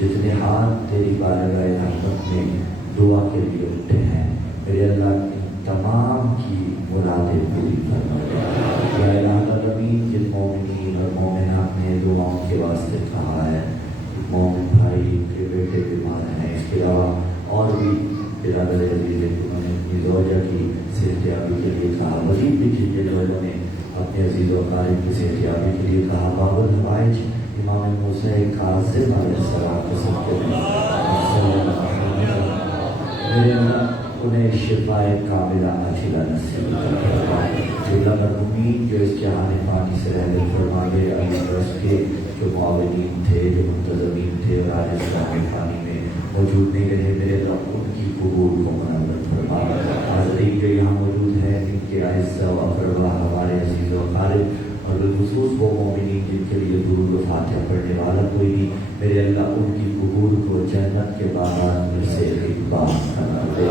جتنے ہاتھ تیری بارگاہ رحمت میں دعا کے لیے اٹھے ہیں میرے اللہ ان تمام کی مرادیں پوری فرما یا الہ العالمین. جن مومنین اور مومنات نے دعاؤں کے واسطے کہا ہے، مومن بھائی کے بیٹے بیمار ہیں، اس کے علاوہ اور بھی برادر عزیز انہوں نے اپنی زوجہ کی صحتیابی کے لیے کہا، وزیر بھی تھی جن لوگوں نے اپنے عزیز و اقارب کی صحتیابی کے لیے کہا. باب الحوائج امام موسیٰ کاظم علیہ السلام کے صدقے میں میرے اللہ انہیں شفائے کاملہ عاجلہ نصیب فرما. جو مرحومین جو اس جہان فانی سے رحمت فرما گئے، علی ٹرسٹ کے جو معاونین تھے، جو منتظمین تھے اور آج اس جہان فانی میں موجود نہیں رہے، میرے اللہ ان کی قبول کو منور فرما. حاضرین جو یہاں موجود ہیں، ان کے اعزاء و اقرباء، ہمارے عزیز و اقارب اور بالخصوص وہ مومنین جن کے لیے درود و فاتحہ پڑھنے والا کوئی نہیں، میرے اللہ ان کی قبور کو جنت کے باغات میں سے ایک باغ بنا دے.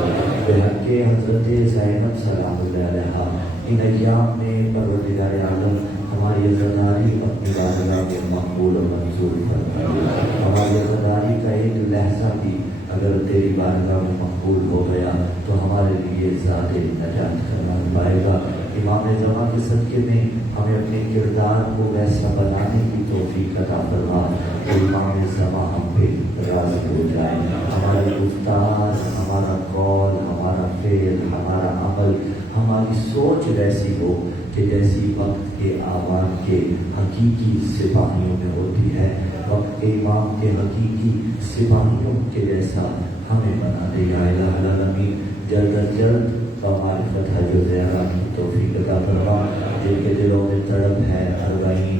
بحق حضرت زینب سلام اللہ علیہا ان ایام میں پروردگار عالم ہماری عزاداری اپنی بارگاہ میں مقبول و منظور فرما دے. ہماری عزاداری کا ایک لحظہ بھی اگر تیری بارگاہ میں مقبول ہو گیا تو ہمارے لیے ذات نجات کرنا پائے گا. امام زمان کے صدقے میں ہمیں اپنے کردار کو ویسا بنانے کی توفیق عطا فرما کہ امام زمان ہم پہ راضی ہو جائیں. ہماری گفتار، ہمارا قول، ہمارا فعل، ہمارا عمل، ہماری سوچ ویسی ہو کہ جیسی وقت کے آبان کے حقیقی سپاہیوں میں ہوتی ہے. وقت کے امام کے حقیقی سپاہیوں کے جیسا ہمیں بنا دے یا الہ العالمین. جلد از جلد معرفت ہے جو زیارہ کی توفیق عطا فرما. جن کے دلوں میں تڑپ ہے اربعین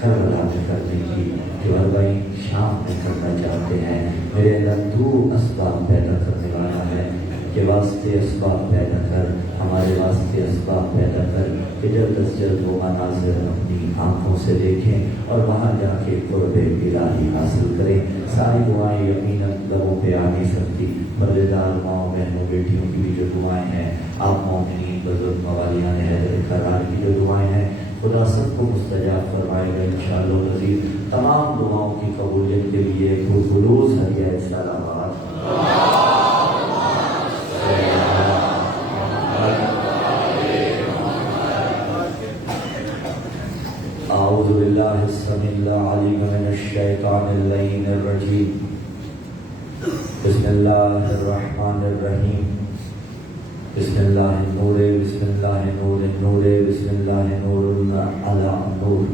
کربلا میں کرنے کی، جو اربعین شام میں کرنا چاہتے ہیں، میرے اللہ تو اسباب پیدا کرنے والا ہے کہ واسطے اسباب پیدا کر، ہمارے واسطے اسباب پیدا کر کہ جلد از جلد وہ مناظر اپنی آنکھوں سے دیکھیں اور وہاں جا کے قرب الہی حاصل کریں. ساری دعائیں یقیناً لبوں پہ آ نہیں سکتی، مزیدار ماؤں بہنوں بیٹیوں کی بھی جو دعائیں ہیں، آپ مومنین بزرگ موالیان حیدر کرار کی جو دعائیں ہیں، خدا سب کو مستجاب فرمائے گا انشاءاللہ العزیز. تمام دعاؤں کی قبولیت کے لیے خلوص ہدیہ سلامات. اعوذ باللہ السمیع العلیم من الشیطان اللعین الرجیم. بسم اللہ الرحمن الرحیم. بسم اللہ النور، بسم اللہ نور النور، بسم اللہ نور علی نور.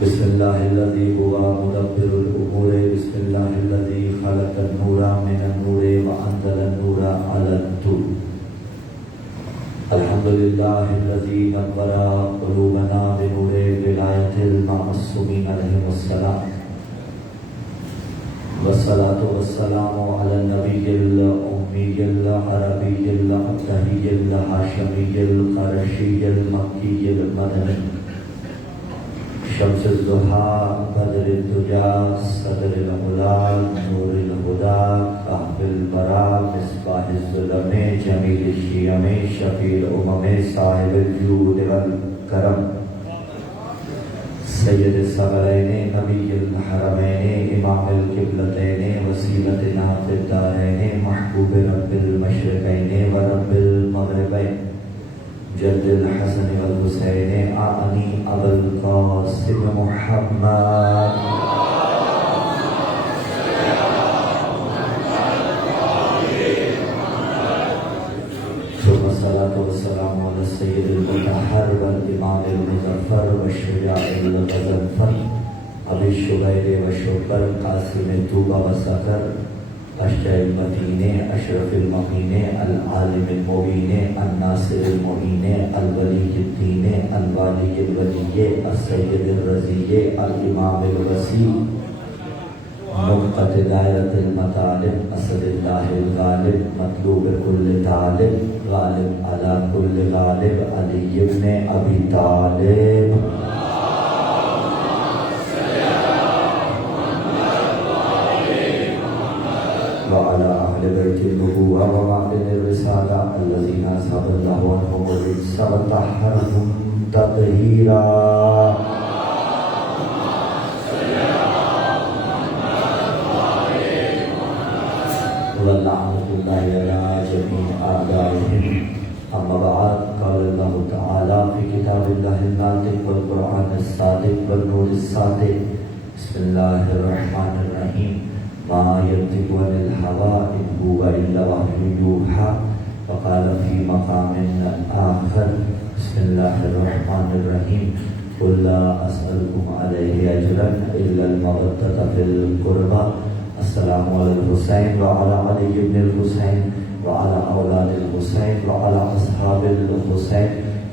بسم اللہ الذی هو مدبر الامور، بسم اللہ الذی خلق النور من النور وانزل النور علی الطور. الحمدللہ الذی نور قلوبنا بنور ولایت المعصومین علیہم السلام. والصلاة والسلام على النبي الأمي العربي الأبتهي الهاشمي القرشي المكي المدني شمس الضحى بدر الدجى صدر العلا نور الهدى كهف البراء مصباح الظلم جميل الشيم شفيع الأمم صاحب الجود والكرم سید الثقلین نبی الحرمین امام القبلتین وسیلتنا فی الدارین محبوب رب المشرقین و رب المغربین جد الحسن والحسین آنی ابو القاسم محمد والسلام على السيد المطهر والإمام المظفر والشجاع الغضنفر أبي الشبير والشبر قاسم طوبى وسكر أشجع المدينة أشرف المقين العالم المبين الناصر المعين الولي الدين الوالي الولي السيد الرزي الإمام الوسيع نقطة دائرة المطالب أسد الله الغالب مطلوب كل طالب غالب على كل غالب علي بن أبي طالب وعلى أهل بيت النبوة ومعدن الرسالة الذين أذهب الله عنهم الرجس وطهرهم تطهيرا ولعنة الله على جميع أعدائهم أما بعد قال الله تعالى في كتاب الله الناطق والقرآن الصادق والنور الصادق بسم الله الرحمن الرحيم ما ينطق عن الهوى إن هو إلا وحي يوحى وقال في مقام آخر بسم الله الرحمن الرحيم قل لا أسألكم عليه أجرا إلا المودة في القربى السلام على الحسين وعلى علي بن الحسين وعلى اولاد الحسين وعلى اصحاب الحسين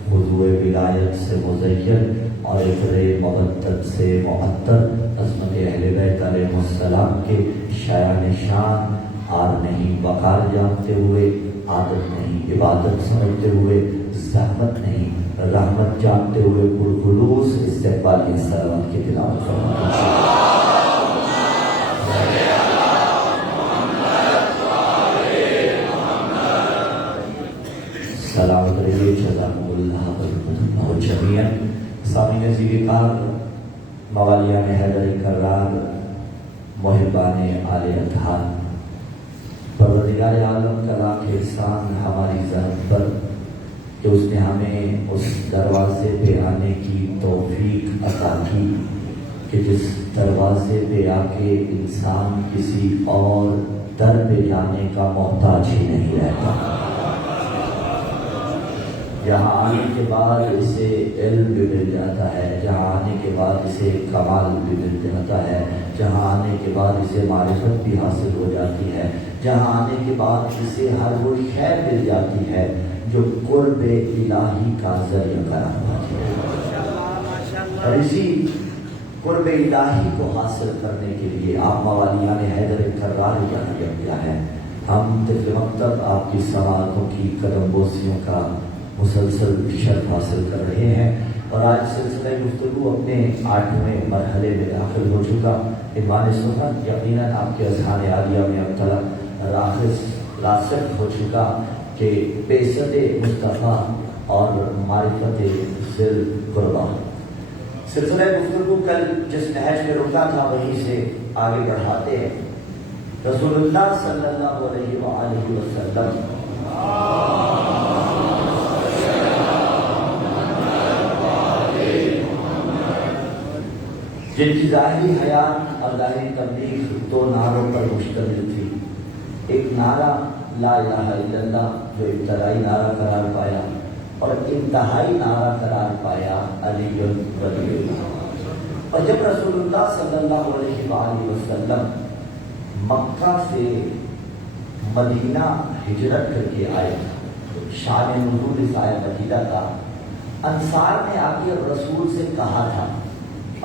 خضوع ولایت سے مزین اور افر مبتت سے معطر عظمت اہل بیت علیہ السلام کے شایان شان آر نہیں وقار جانتے ہوئے عادت نہیں عبادت سمجھتے ہوئے زحمت نہیں رحمت جانتے ہوئے پرخلوص استقبالی سلامت کی تلاوت فرمائیں. سلامت رہیے جزاکم اللہ بہت جمیعا. سامعین زیرکار موالیان حیدر کرار محبان آل اطہار پروردگار عالم کا لاکھ احسان ہماری ذات پر کہ اس نے ہمیں اس دروازے پہ آنے کی توفیق عطا کی کہ جس دروازے پہ آ کے انسان کسی اور در پہ جانے کا محتاج ہی نہیں رہتا. جہاں آنے کے بعد اسے علم بھی مل جاتا ہے, جہاں آنے کے بعد اسے کمال بھی مل جاتا ہے, جہاں آنے کے بعد اسے معرفت بھی حاصل ہو جاتی ہے, جہاں آنے کے بعد اسے ہر وہ خیر مل جاتی ہے جو قرب الہی کا ذریعہ قرار پاتی ہے. اور اسی قرب الہی کو حاصل کرنے کے لیے آپ موالیان حیدر کرار یہاں کیا ہے. ہم طفل مکتب آپ کی سماعتوں کی قدم بوسیوں کا مسلسل شرف حاصل کر رہے ہیں اور آج سلسلہ گفتگو اپنے 8ویں مرحلے میں داخل ہو چکا. عنوان سخن یقیناً آپ کے اذہان عالیہ میں اب تک راسخ ہو چکا کہ بعثت مصطفیٰ اور معرفت ذی القربیٰ. سلسلہ گفتگو کل جس نہج میں رکا تھا وہیں سے آگے بڑھاتے ہیں. رسول اللہ صلی اللہ علیہ وآلہ وسلم جن کی ظاہری حیات اور ظاہری تبلیغ 2 نعروں پر مشتمل تھی. ایک نعرہ لا الہ الا اللہ جو ابتدائی نعرہ قرار پایا اور انتہائی نعرہ قرار پایا علی ولی اللہ. اور جب رسول اللہ صلی اللہ علیہ وآلہ وسلم مکہ سے مدینہ ہجرت کر کے آئے, شان نزول اس آیت مجیدہ کا انصار نے آ کے رسول سے کہا تھا.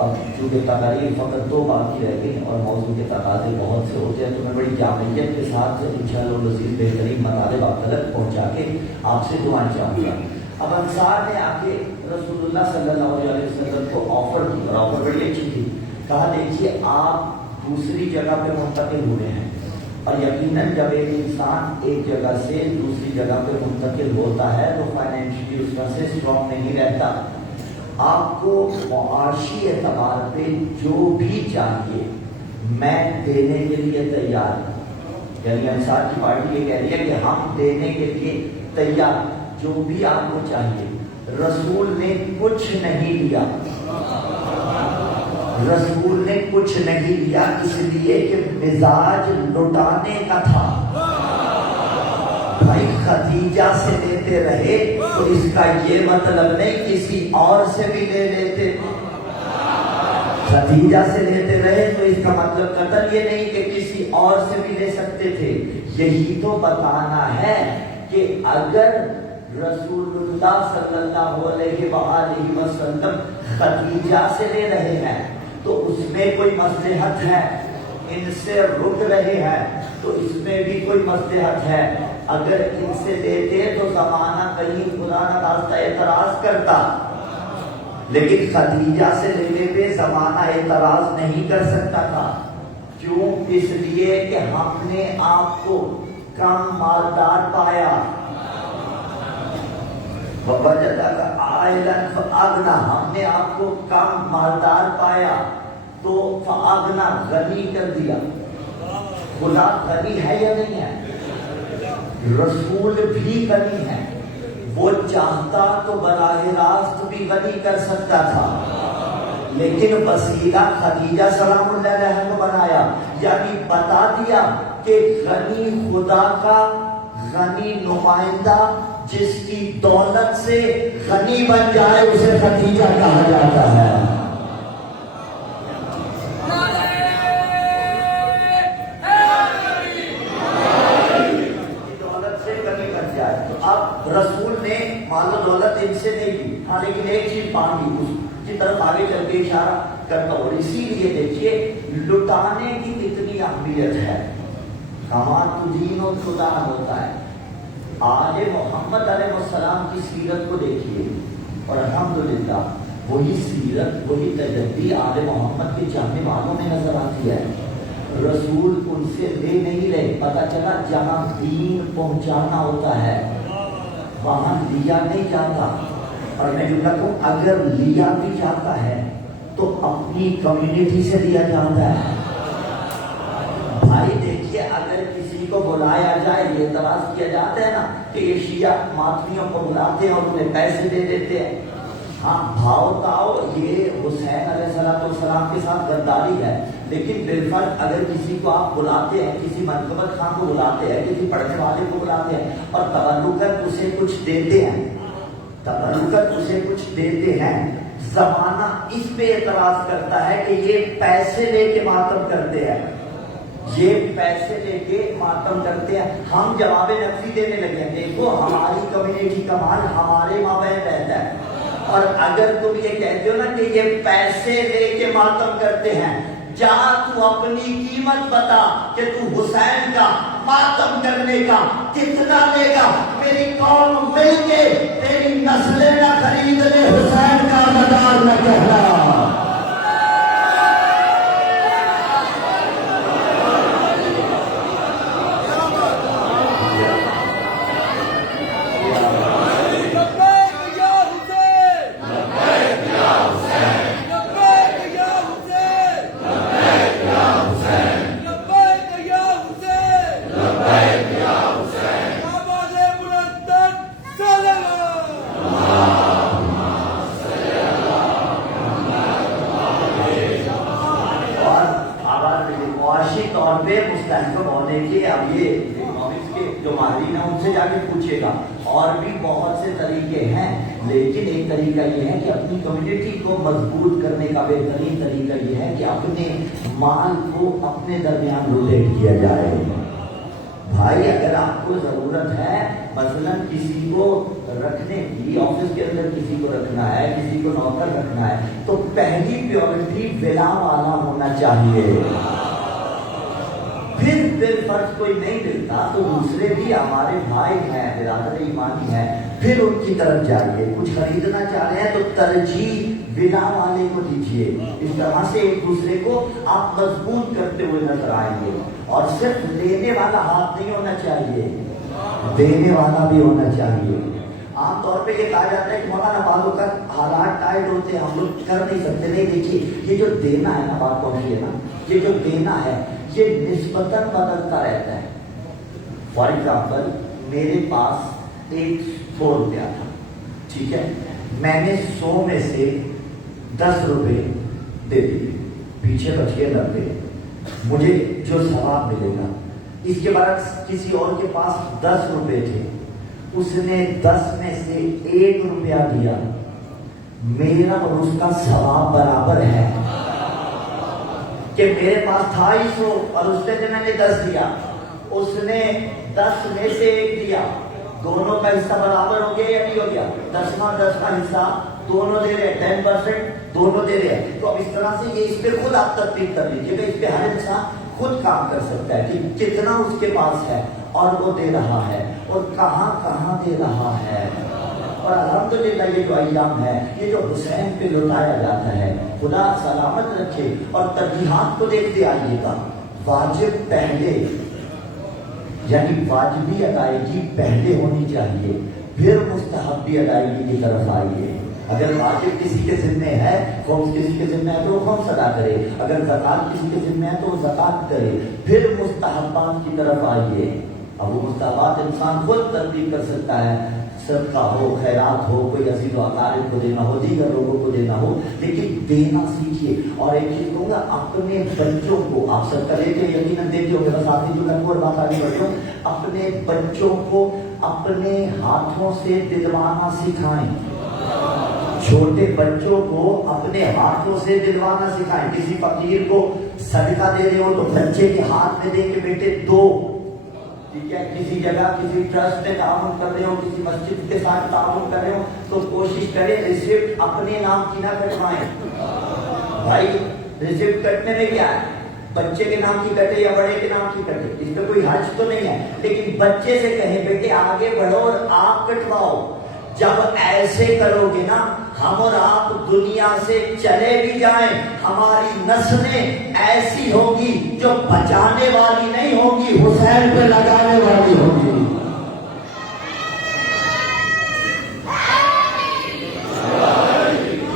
اب چونکہ تقاریر فقط 2 باقی رہ گئی اور موضوع کے تقاضے بہت سے ہوتے ہیں تو میں بڑی جامعیت کے ساتھ انشاءاللہ العزیز بہترین مطالب آپ تک پہنچا کے آپ سے دعائیں چاہوں گا. اب انصار نے آ کے رسول اللہ صلی اللہ علیہ وسلم کو آفر کی اور آفر بڑی اچھی تھی. کہا دیکھیے آپ دوسری جگہ پہ منتقل ہوئے ہیں اور یقیناً جب ایک انسان ایک جگہ سے دوسری جگہ پہ منتقل ہوتا ہے تو فائنینشلی اس کا سے اسٹرانگ نہیں رہتا. آپ کو معاشی اعتبار پہ جو بھی چاہیے میں دینے کے لیے تیار ہوں. یعنی انصار کی پارٹی یہ کہہ رہی ہے کہ ہم دینے کے لیے تیار، جو بھی آپ کو چاہیے. رسول نے کچھ نہیں لیا، رسول نے کچھ نہیں لیا اس لیے کہ مزاج لٹانے کا تھا. بھائی خدیجہ سے لیتے رہے تو اس کا یہ مطلب نہیں کسی اور سے بھی لے لیتے. خدیجہ سے لیتے رہے تو اس کا مطلب قطعاً یہ نہیں کہ کسی اور سے بھی لے سکتے تھے. یہی تو بتانا ہے کہ اگر رسول اللہ صلی اللہ علیہ وآلہ وسلم خدیجہ سے لے رہے ہیں تو اس میں کوئی مصلحت ہے، ان سے رک رہے ہیں تو اس میں بھی کوئی مصلحت ہے. اگر ان سے لیتے تو زمانہ کہیں خدا نہ خواستہ اعتراض کرتا، لیکن خدیجہ سے لینے پہ زمانہ اعتراض نہیں کر سکتا تھا. کیوں؟ اس لیے کہ ہم نے آپ کو کم مالدار پایا. ہم نے آپ کو کم مالدار پایا تو فاغنا غنی کر دیا. خدا غنی ہے یا نہیں ہے؟ رسول بھی غنی ہے. وہ چاہتا تو براہ راست بھی غنی کر سکتا تھا، لیکن وسیلہ خدیجہ سلام اللہ علیہ کو بنایا. یعنی بتا دیا کہ غنی خدا کا غنی نمائندہ جس کی دولت سے غنی بن جائے اسے خدیجہ کہا جاتا ہے. دولت سے غنی بن جائے. تو اب رسول نے مال و دولت ان سے نہیں لی، ہاں لیکن ایک چیز مانگی، اس کی طرف آگے چل کے اشارہ کرتا ہوں. اسی لیے دیکھیے لٹانے کی کتنی اہمیت ہے. کما تدین و تدان ہوتا ہے. آل محمد علیہ السلام کی سیرت کو دیکھیے اور الحمدللہ وہی سیرت وہی تجدید آل محمد کے چاہنے والوں میں نظر آتی ہے. رسول ان سے لے نہیں رہے. پتہ چلا جہاں دین پہنچانا ہوتا ہے وہاں لیا نہیں جاتا. اور میں جو کہتا ہوں اگر لیا بھی جاتا ہے تو اپنی کمیونٹی سے لیا جاتا ہے. بھائی دیکھیے اگر کسی کو بلایا جائے یہ اعتراض کیا جاتا ہے نا کہ یہ شیعہ ماتمیوں کو بلاتے ہیں اور انہیں پیسے دے دیتے ہیں. ہاں بھاؤ تاؤ یہ حسین علیہ السلام کے ساتھ غداری ہے، لیکن بالفرض اگر کسی کو آپ بلاتے ہیں، کسی منقبت خان کو بلاتے ہیں، کسی پڑھنے والے کو بلاتے ہیں اور تبرکاً اسے کچھ دیتے ہیں، تبرکاً اسے کچھ دیتے ہیں، زمانہ اس پہ اعتراض کرتا ہے کہ یہ پیسے لے کے ماتم کرتے ہیں، یہ پیسے لے کے ماتم کرتے ہیں. ہم جواب نفسی دینے لگے ہیں. دیکھو ہماری کمیونٹی کا مال ہمارے مابین رہتا ہے، اور اگر تم یہ کہتے ہو نا کہ یہ پیسے لے کے ماتم کرتے ہیں، جا تو اپنی قیمت بتا کہ تو حسین کا ماتم کرنے کا کتنا لے گا. میری قوم مل کے تیری نسلیں نہ خرید لے، حسین کا مدار نہ کہنا. اب یہ اکنامکس کے جو ماہرین ہیں ان سے جا کے پوچھے گا. اور بھی بہت سے طریقے ہیں، لیکن ایک طریقہ یہ ہے کہ اپنی کمیونٹی کو مضبوط کرنے کا بہترین طریقہ یہ ہے کہ اپنے مال کو اپنے درمیان روٹیٹ کیا جائے. بھائی اگر آپ کو ضرورت ہے مثلا کسی کو رکھنے کی، آفس کے اندر کسی کو رکھنا ہے، کسی کو نوکر رکھنا ہے، تو پہلی پیورٹی ولا والا ہونا چاہیے. پھر فرض کوئی نہیں ملتا تو دوسرے بھی ہمارے بھائی ہیں، برادر ایمانی ہیں، پھر ان کی طرف جائیے. کچھ خریدنا چاہ رہے ہیں تو ترجیح ولا والے کو دیجیے. اس طرح سے ایک دوسرے کو آپ مضبوط کرتے ہوئے نظر آئیں گے. اور صرف لینے والا ہاتھ نہیں ہونا چاہیے، دینے والا بھی ہونا چاہیے. عام طور پہ یہ کہا جاتا ہے کہ مولانا بعض اوقات حالات ٹائٹ ہوتے ہیں، ہم لوگ کر نہیں سکتے. نہیں، دیکھیے یہ جو دینا ہے نا، بات پہنچی ہے نا، یہ جو دینا ہے یہ نسبتاً بدلتا رہتا ہے. فار ایگزامپل میرے پاس 100 روپیہ تھا، ٹھیک ہے، میں نے 100 میں سے 10 روپے دے دیے، پیچھے بچ کے 90. مجھے جو ثواب ملے گا. اس کے بعد کسی اور کے پاس 10 روپے تھے، اس نے 10 میں سے 1 روپیہ دیا، میرا اور اس کا ثواب برابر ہے. کہ میرے پاس تھا 100 اور اس نے میں نے 10 دیا، اس نے 10 میں سے 1 دیا، دونوں کا حصہ برابر ہو گیا یا نہیں ہو گیا؟ 10 کا حصہ دونوں دے رہے، 10% دونوں دے رہے ہیں. تو اب اس طرح سے یہ اس پہ خود آپ ترتیب کر لیجیے گا. اس پہ ہر انسان خود کام کر سکتا ہے کہ کتنا اس کے پاس ہے اور وہ دے رہا ہے اور کہاں کہاں دے رہا ہے. اور الحمدللہ یہ جو ایام ہے، یہ جو حسین پہ لٹایا جاتا ہے، خدا سلامت رکھے. اور ترجیحات کو دیکھتے آئیے گا، واجب پہلے، یعنی واجبی ادائیگی پہلے ہونی چاہیے، پھر مستحبی ادائیگی کی طرف آئیے. اگر واجب کسی کے ذمے ہے، خمس کسی کے ذمے ہے تو وہ خمس ادا کرے. اگر زکات کسی کے ذمے ہے تو وہ زکات کرے. پھر مستحبات کی طرف آئیے. اب وہ مستحبات انسان خود ترتیب کر سکتا ہے، صدقہ ہو، خیرات ہو، کوئی عزیز و اقارب کو دینا ہو، دیگر لوگوں کو دینا ہو، لیکن دینا سیکھیے. اور ایک چیز کہوں گا، اپنے بچوں کو، آپ سب کا لیتے یقیناً دیتے ہو گے، بس آتی جو میں اور بات آگے بڑھ رہا ہوں، اپنے بچوں کو اپنے ہاتھوں سے دلوانا سکھائیں. چھوٹے بچوں کو اپنے ہاتھوں سے دلوانا سکھائیں. کسی فقیر کو صدقہ دے رہے ہو تو بچے کے ہاتھ میں دے کے بیٹے دو، ٹھیک ہے. کسی جگہ کسی ٹرسٹ میں تعاون کر رہے ہو، کسی مسجد کے ساتھ تعاون کر رہے ہو تو کوشش کریں ریسیپٹ اپنے نام کی نہ کٹوائیں. بھائی ریسیپٹ کٹنے میں کیا ہے؟ بچے کے نام کی کٹے یا بڑے کے نام کی کٹے، اس میں کوئی حرج تو نہیں ہے. لیکن بچے سے کہیں بیٹے آگے بڑھو اور آپ کٹواؤ. جب ایسے کرو گے نا، ہم اور آپ دنیا سے چلے بھی جائیں، ہماری نسلیں ایسی ہوگی جو بچانے والی نہیں ہوگی، حسین پہ لگانے والی ہوگی.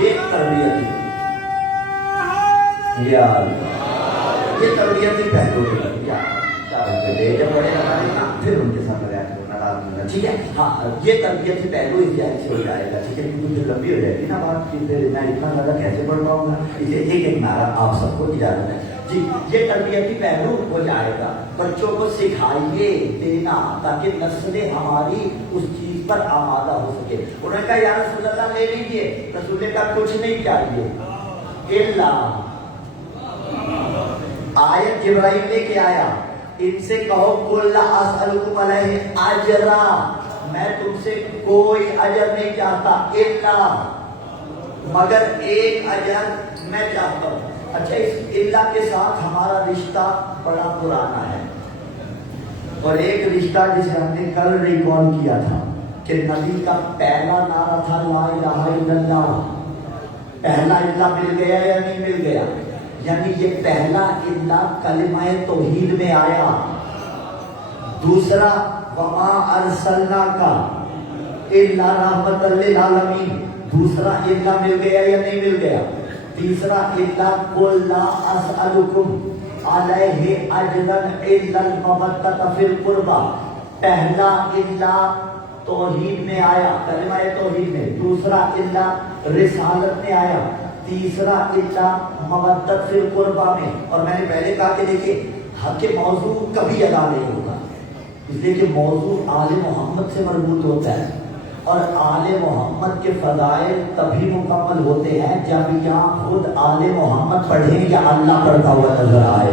یہ تربیت، یہ تربیتی پہلو جب بڑے لگانے پھر ان کے ساتھ ٹھیک ہے. ہاں یہ تربیت سے پہلو اس لحاظ سے ہو جائے گا، ٹھیک ہے، کیونکہ پھر لمبی ہو جائے گی نا بات، پھر میں اتنا زیادہ کیسے پڑھ پاؤں گا. اسے ایک نعرہ آپ سب کو اجازت ہے جی. یہ تربیتی پہلو ہو جائے گا. بچوں کو سکھائیے دینا تاکہ نسلیں ہماری اس چیز پر آمادہ ہو سکے. انہوں نے کہا یا رسول اللہ لے لیجیے. رسول نے کہا کچھ نہیں چاہیے الا، آیت جبرائیل لے کے آیا، ان سے کہو قل لا اسألکم علیہ اجرا، میں تم سے کوئی اجر نہیں چاہتا، الا، مگر ایک اجر میں چاہتا ہوں. اچھا، اس الا کے ساتھ ہمارا رشتہ بڑا پرانا ہے، اور ایک رشتہ جسے ہم نے کل ریکال کیا تھا کہ نبی کا پہلا نعرہ تھا لا الہ الا اللہ. پہلا الا مل گیا یا نہیں مل گیا؟ یعنی یہ پہلا الا کلمہ توحید میں آیا. دوسرا وما ارسلناک الا رحمۃ للعالمین، دوسرا الا مل گیا یا نہیں مل گیا؟ تیسرا الا قل لا اسألکم علیہ اجرا الا المودۃ فی القربى. پہلا الا توحید میں آیا، کلمہ توحید میں. دوسرا الا رسالت میں آیا. تیسرا الا مودت فی القربہ میں. اور میں نے پہلے کہا کہ دیکھیے حق موضوع کبھی ادا نہیں ہوگا، اس لیے کہ موضوع آل محمد سے مربوط ہوتا ہے، اور آل محمد کے فضائل تبھی مکمل ہوتے ہیں جب یا خود آل محمد پڑھیں یا اللہ پڑھتا ہوا نظر آئے،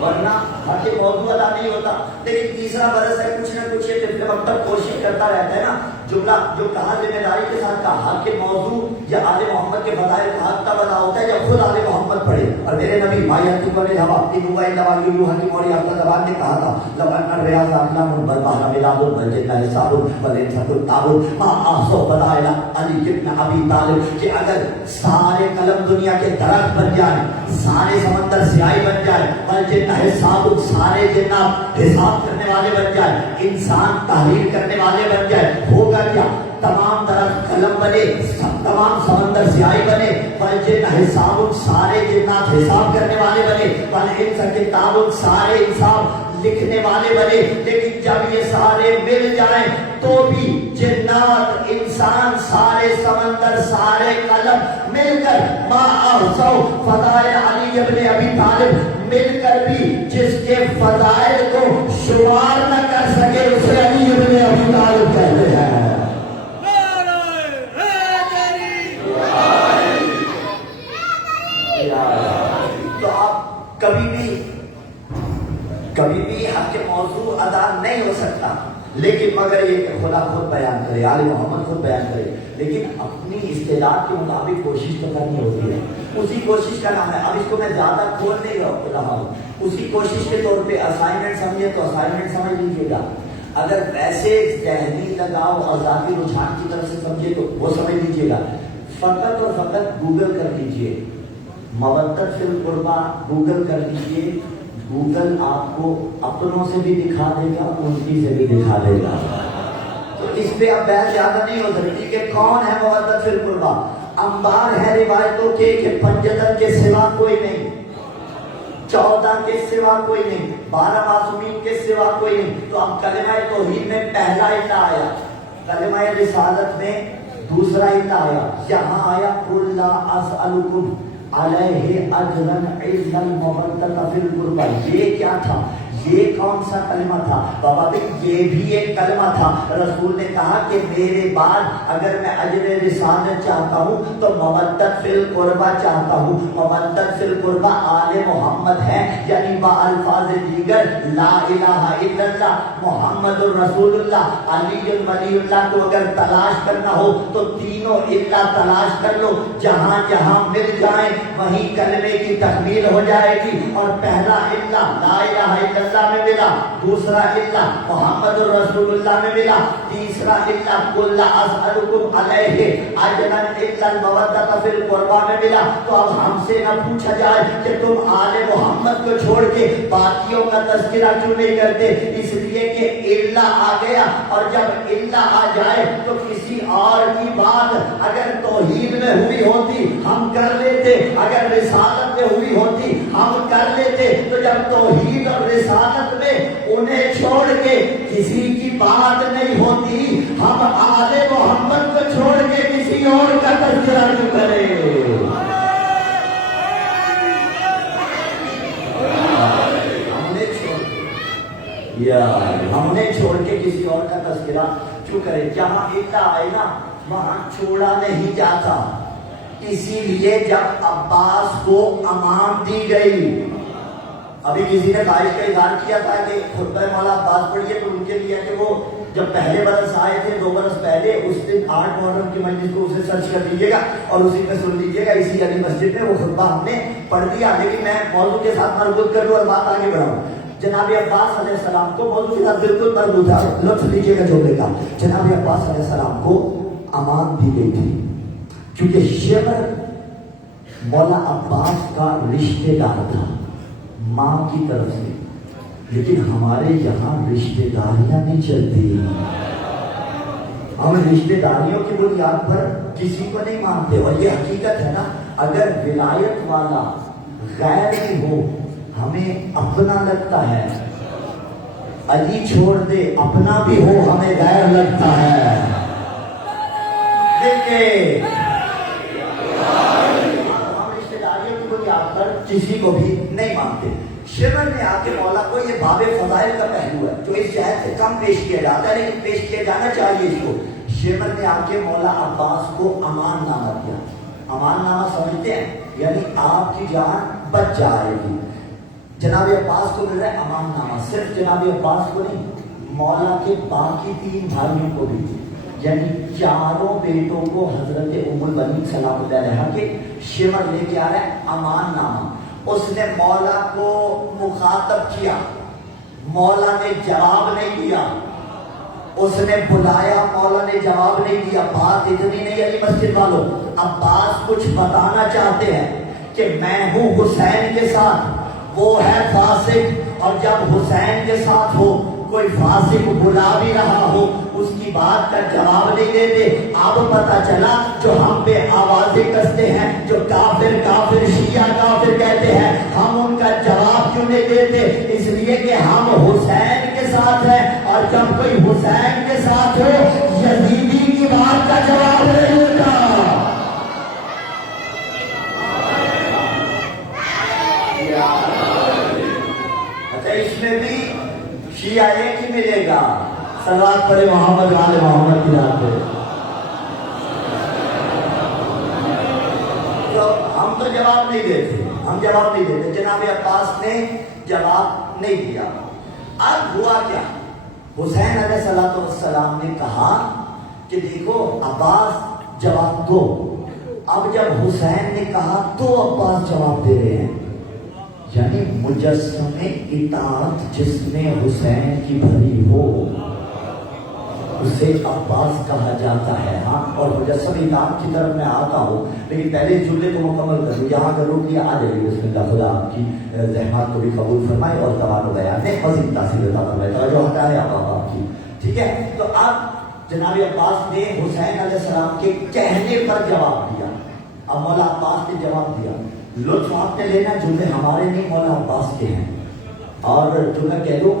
ورنہ حق موضوع ادا نہیں ہوتا. لیکن تیسرا برس ہے کچھ نہ کچھ یہ وقت تک کوشش کرتا رہتا ہے نا. جملہ جو کہا ذمہ داری کے ساتھ کہا حق موضوع یا آل محمد کے فضائل کا حق تب ادا ہوتا ہے جب خود آل محمد پڑھے. اور تیرے نبی مایت کو نے ہوا کہ وہ لوا یو حکیم اور یعقوب زبان نے کہا تھا لوان ریاض اقلام بربہ ملاد الجنہ حساب والانسان التابوت ما احسو بدائل علی ابن ابی طالب کہ اگر سارے قلم دنیا کے درخت بن جائیں سارے سمندر سیاہی بن جائے والجنہ حساب سارے جنات حساب کرنے والے بن جائے انسان تحریر کرنے والے بن جائے ہوگا کیا تمام درخت قلم بنے تمام سمندر سیاہی بنے والجن حساب سارے جنات حساب کرنے والے بنے والانس کتاب سارے حساب لکھنے والے بنے لیکن جب یہ سارے مل جائیں تو بھی جنات انسان سارے سمندر سارے قلم مل کر ما احصو فضائل علی ابن ابی طالب مل کر بھی جس کے فضائل کو شمار نہ کر سکے اسے علی ابن ابی طالب کہتے ہیں. تو آپ کبھی بھی حق کے موضوع ادا نہیں ہو سکتا لیکن مگر یہ کہ خدا خود بیان کرے آل محمد خود بیان کرے لیکن اپنی استعداد کے مطابق کوشش تو کرنی ہوتی ہے. اسی کوشش کا نام ہے. اب اس کو میں زیادہ کھول نہیں رہا ہوں. اسی کوشش کے طور پہ اسائنمنٹ سمجھے تو اسائنمنٹ سمجھ لیجیے گا. اگر ویسے ذہنی لگاؤ اور ذاتی رجحان کی طرف سے سمجھے تو وہ سمجھ لیجیے گا. فقط اور فقط گوگل کر لیجیے مودت فی القربہ گوگل کر لیجیے. گوگل آپ کو اپنوں سے بھی دکھا دے گا انکی سے بھی دکھا دے گا. تو اس پہ اب بحث زیادہ نہیں ہو سکتی کہ کون ہے مودت فی القربہ. انبار ہے روایتوں کے کہ 75 کے سوا کوئی نہیں 14 کے سوا کوئی نہیں 12 معصومین کے سوا کوئی نہیں. تو اب کلمہ توحید میں پہلا علا آیا کلمہ رسالت میں دوسرا علا آیا. یہاں آیا قل لا اسألکم علیہ اجرن الا المودۃ فی القربہ. یہ کیا تھا؟ یہ کون سا کلمہ تھا بابا بھائی؟ یہ بھی ایک کلمہ تھا. رسول نے کہا کہ میرے بعد اگر میں اجر رسالت چاہتا ہوں تو مودت فی القربہ چاہتا ہوں. مودت فی القربہ آل محمد ہے یعنی با الفاظ دیگر لا الہ الا اللہ محمد الرسول اللہ علی ولی اللہ کو اگر تلاش کرنا ہو تو تینوں الا تلاش کر لو. جہاں جہاں مل جائیں وہیں کلمے کی تکمیل ہو جائے گی. اور پہلا الا لا الہ الا اللہ میں ملا دوسرا الا محمد الرسول اللہ میں ملا تیسرا الا قل لا اسألکم علیہ اجرا الا المودۃ فی القربہ میں ملا. تو اب ہم سے نہ پوچھا جائے کہ تم آل محمد کو چھوڑ کے باقیوں کا تذکرہ کیوں نہیں کرتے. اس لیے کہ الا آ گیا اور جب الا آ جائے تو کسی اور کی بات اگر توحید میں ہوئی ہوتی ہم کر لیتے اگر رسالت میں ہوئی ہوتی ہم کر لیتے. تو جب توحید اور رسالت میں انہیں چھوڑ کے کسی کی بات نہیں ہوتی ہم آل محمد کو چھوڑ کے کسی اور کا تذکرہ کیوں کریں. ہم نے چھوڑ کے کسی اور کا تذکرہ کیوں کریں. جہاں الا آئے نا وہاں چھوڑا نہیں جاتا. اسی لیے جب عباس کو امان دی گئی ابھی کسی نے خواہش کا اظہار کیا تھا کہ خطبہ مولا عباس پڑھیے تو ان کے لیے کہ وہ جب پہلے برس آئے تھے 2 برس پہلے اس دن 8 محرم کی مجلس کو اسے سرچ کر لیجیے گا اور اسی میں سن لیجیے گا. اسی علی مسجد میں وہ خطبہ ہم نے پڑھ دیا. لیکن میں موضوع کے ساتھ مربوط کر لوں اور بات آگے بڑھاؤں. جناب عباس علیہ السلام کو موضوع کے ساتھ بالکل مربوط ہے لطف لیجیے گا جملے کا. جناب عباس علیہ السلام کو امان دی گئی تھی کیونکہ شمر مولا عباس کا رشتے دار تھا ماں کی طرف سے. لیکن ہمارے یہاں رشتے داریاں نہیں چلتی. ہم رشتے داریوں کی بنیاد پر کسی کو نہیں مانتے. اور یہ حقیقت ہے نا اگر ولایت والا غیر بھی ہو ہمیں اپنا لگتا ہے. علی چھوڑ دے اپنا بھی ہو ہمیں غیر لگتا ہے. دیکھیں ہم رشتے داریوں کی بنیاد پر کسی کو بھی نہیں مانتے. شمر نے آ کے مولا کو یہ باب فضائل کا پہلو ہے جو اس جہت سے کم پیش کیا جاتا ہے لیکن پیش کیا جانا چاہیے اس کو. شمر نے آ کے مولا عباس کو امان نامہ دیا. امان نامہ سمجھتے ہیں یعنی آپ کی جان بچ جائے گی. جناب عباس کو مل رہا ہے امان نامہ. صرف جناب عباس کو نہیں مولا کے باقی 3 بھائیوں کو بھی یعنی 4 بیٹوں کو حضرت ام المؤمنین سلام اللہ علیہا کے شمر لے کے آ رہا ہے امان نامہ. اس نے مولا کو مخاطب کیا، مولا نے جواب نہیں دیا، اس نے بلایا، مولا نے جواب نہیں دیا۔ بات اتنی نہیں علی مسجد والوں، عباس کچھ بتانا چاہتے ہیں کہ میں ہوں حسین کے ساتھ، وہ ہے فاسق، اور جب حسین کے ساتھ ہو کوئی فاسق بلا بھی رہا ہو اس کی بات کا جواب نہیں دیتے۔ اب پتہ چلا جو ہم پہ آوازیں کستے ہیں، جو کافر کافر شیعہ کافر کہتے ہیں، ہم ان کا جواب کیوں نہیں دیتے؟ اس لیے کہ ہم حسین کے ساتھ ہیں، اور جب کوئی حسین کے ساتھ ہو یزیدی کی بات کا جواب نہیں دیتا۔ اچھا اس میں بھی شیعہ ایک ہی ملے گا، صلوات پڑھے محمد والے محمد کی رات پہ۔ تو ہم تو جواب نہیں دیتے، ہم جواب نہیں دیتے۔ جناب عباس نے جواب نہیں دیا۔ اب ہوا کیا؟ حسین علیہ السلام نے کہا کہ دیکھو عباس جواب دو۔ اب جب حسین نے کہا تو عباس جواب دے رہے ہیں، یعنی مجسم اطاعت جس میں حسین کی بھری ہو اسے عباس کہا جاتا ہے۔ ہاں، اور مجسم اطاعت کی طرف میں آتا ہوں، لیکن پہلے جملے کو مکمل کر لوں۔ یہاں اگر روک لیا آ جائیے، بسم اللہ، خدا آپ کی زحمات کو بھی قبول فرمائے اور زبان و بیان میں مزید تاثیر عطا فرمائے۔ توجہ ہٹا ہے آپ کی، ٹھیک ہے؟ تو اب جناب عباس نے حسین علیہ السلام کے کہنے پر جواب دیا۔ اب مولا عباس نے جواب دیا، لطف آپ نے لینا، جملے ہمارے نہیں مولا عباس کے ہیں۔ اور جو میں کہہ دوں،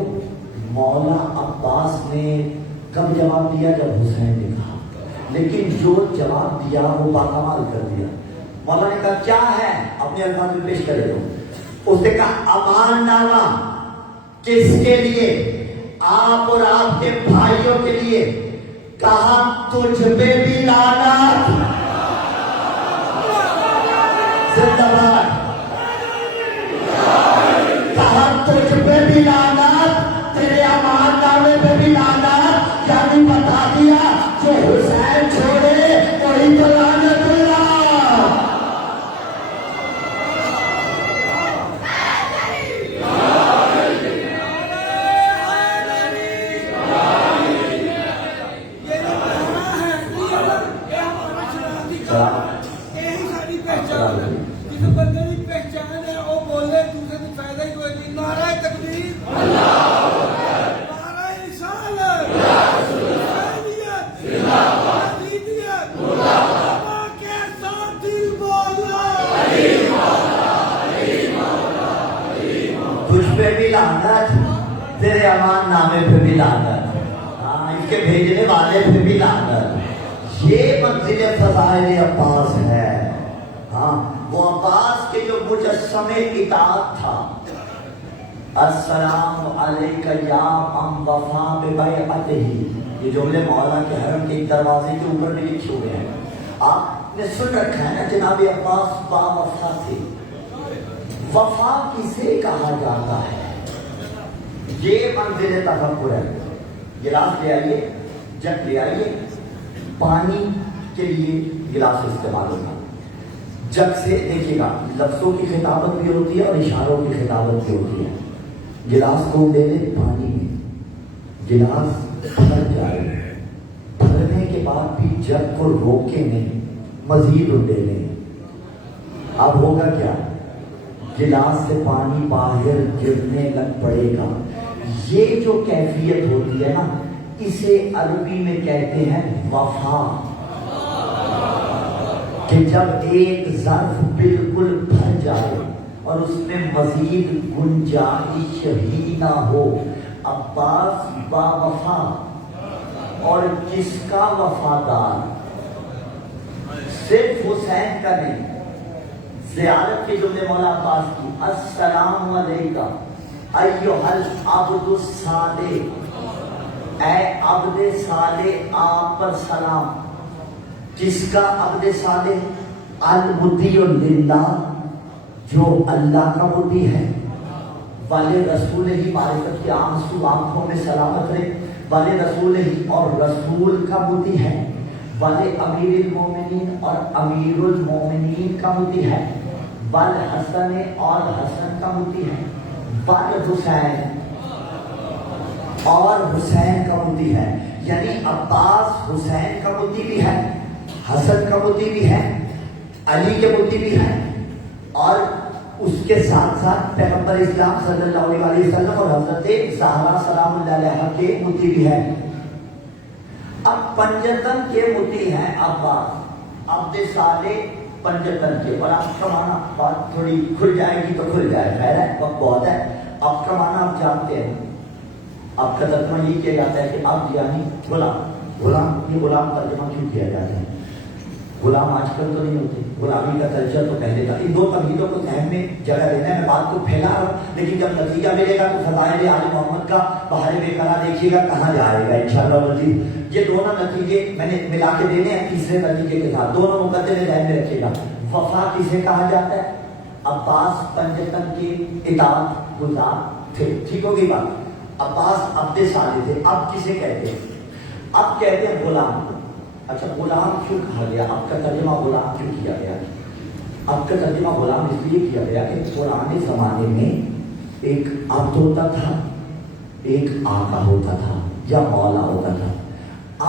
مولا عباس نے کب جواب دیا؟ جب حسین نے کہا، لیکن جو جواب دیا وہ باکمال کر دیا۔ مولا نے کہا کیا ہے؟ اپنے الفاظ میں پیش کرے دو۔ اس نے کہا امان نامہ کس کے لیے؟ آپ اور آپ کے بھائیوں کے لیے۔ کہا تجھ پہ بھی لعنت، زندہ باد۔ کہا تجھ پہ بھی لعنت، تیرے امان نامے پہ بھی لعنت، یعنی بتا دیا جو حسین چھوڑے وہی تو لعنت اللہ۔ تیرے امان نامے پہ بھی لعنت، اس کے بھیجنے والے پہ بھی لعنت۔ یہ منزل فضائل عباس ہے۔ ہاں، وہ عباس کے جو مجسم اطاعت تھا، السلام علیکہ یا من وفا ببیعتہ، یہ جملے مولا کے حرم کے دروازے کے اوپر بھی لکھے ہوئے ہیں۔ آپ نے سن رکھا ہے نا، جناب عباس با وفا تھے۔ وفا کسے کہا جاتا ہے؟ یہ منزل تفکر ہے۔ گلاس لے آئیے، جگ لے آئیے، پانی کے لیے گلاس استعمال ہوگا۔ جگ سے دیکھیے گا لفظوں کی خطابت بھی ہوتی ہے اور اشاروں کی خطابت بھی ہوتی ہے۔ گلاس کو دے دیں پانی میں، گلاس بھر جائے، بھرنے کے بعد بھی جگ کو روکے نہیں، مزید دے دیں۔ اب ہوگا کیا؟ گلاس سے پانی باہر گرنے لگ پڑے گا۔ یہ جو کیفیت ہوتی ہے نا، اسے عربی میں کہتے ہیں وفا، کہ جب ایک ظرف بالکل بھر جائے اور اس میں مزید گنجائش ہی نہ ہو۔ عباس با وفا، اور کس کا وفادار؟ صرف حسین کا نہیں، زیارت کے جملے مولا عباس کی، السلام علیکہ ایھا العبد الصالح، اے عبد صالح آپ پر سلام۔ کس کا عبد صالح؟ المطیع للہ، جو اللہ کا مطیع ہے، والے رسول ہی، معرفت کے آنسو آنکھوں میں سلامت رہے، والے رسول ہی اور رسول کا مطیع ہے، والے امیر المومنین اور امیر المومنین کا مطیع ہے، والحسن اور حسن کا متی ہے، والحسین اور حسین کا متی ہے، یعنی عباس حسین کا متی بھی ہے، حسن کا متی بھی ہے، علی کے متی بھی ہے، اور اس کے ساتھ ساتھ پیغمبر اسلام صلی اللہ علیہ وسلم اور حضرت زہرا سلام اللہ علیہا کے متی بھی ہے۔ اب پنجتن کے متی ہیں عباس، عبد صالح پنجتن کے، اور آپ کا معنی بات تھوڑی کھل جائے گی تو کھل جائے، خیر ہے وقت بہت ہے، آپ کا معنی آپ جانتے ہیں، آپ کا ترجمہ یہ کیا جاتا ہے کہ عبد یعنی غلام، غلام، یہ غلام ترجمہ کیوں کیا جاتا ہے؟ غلام آج کل تو نہیں ہوتے، غلامی کا کلچر تو پہلے تھا۔ ان دو تمہیدوں کو ذہن میں جگہ دینا ہے، میں بات کو پھیلا رہا ہوں، لیکن جب نتیجہ ملے گا تو فضائل آل محمد کا بہار بے قرار دیکھیے گا کہاں جائے گا انشاءاللہ العزیز۔ یہ دونوں نتیجے میں نے ملا کے دینے ہیں تیسرے نتیجے کے ساتھ، دونوں مقدمے ذہن میں رکھیے گا۔ وفا کسے کہا جاتا ہے؟ عباس پنجتن کے اطاعت گزار تھے، ٹھیک ہو گئی بات۔ عباس عبد صالح تھے، اب کسے کہتے ہیں؟ اب کہتے ہیں غلام۔ اچھا غلام کیوں کہا گیا؟ اب کا ترجمہ غلام کیوں کیا گیا؟ اب کا ترجمہ غلام اس لیے کیا گیا کہ پرانے زمانے میں ایک عبد ہوتا تھا، ایک آقا ہوتا تھا یا مولا ہوتا تھا۔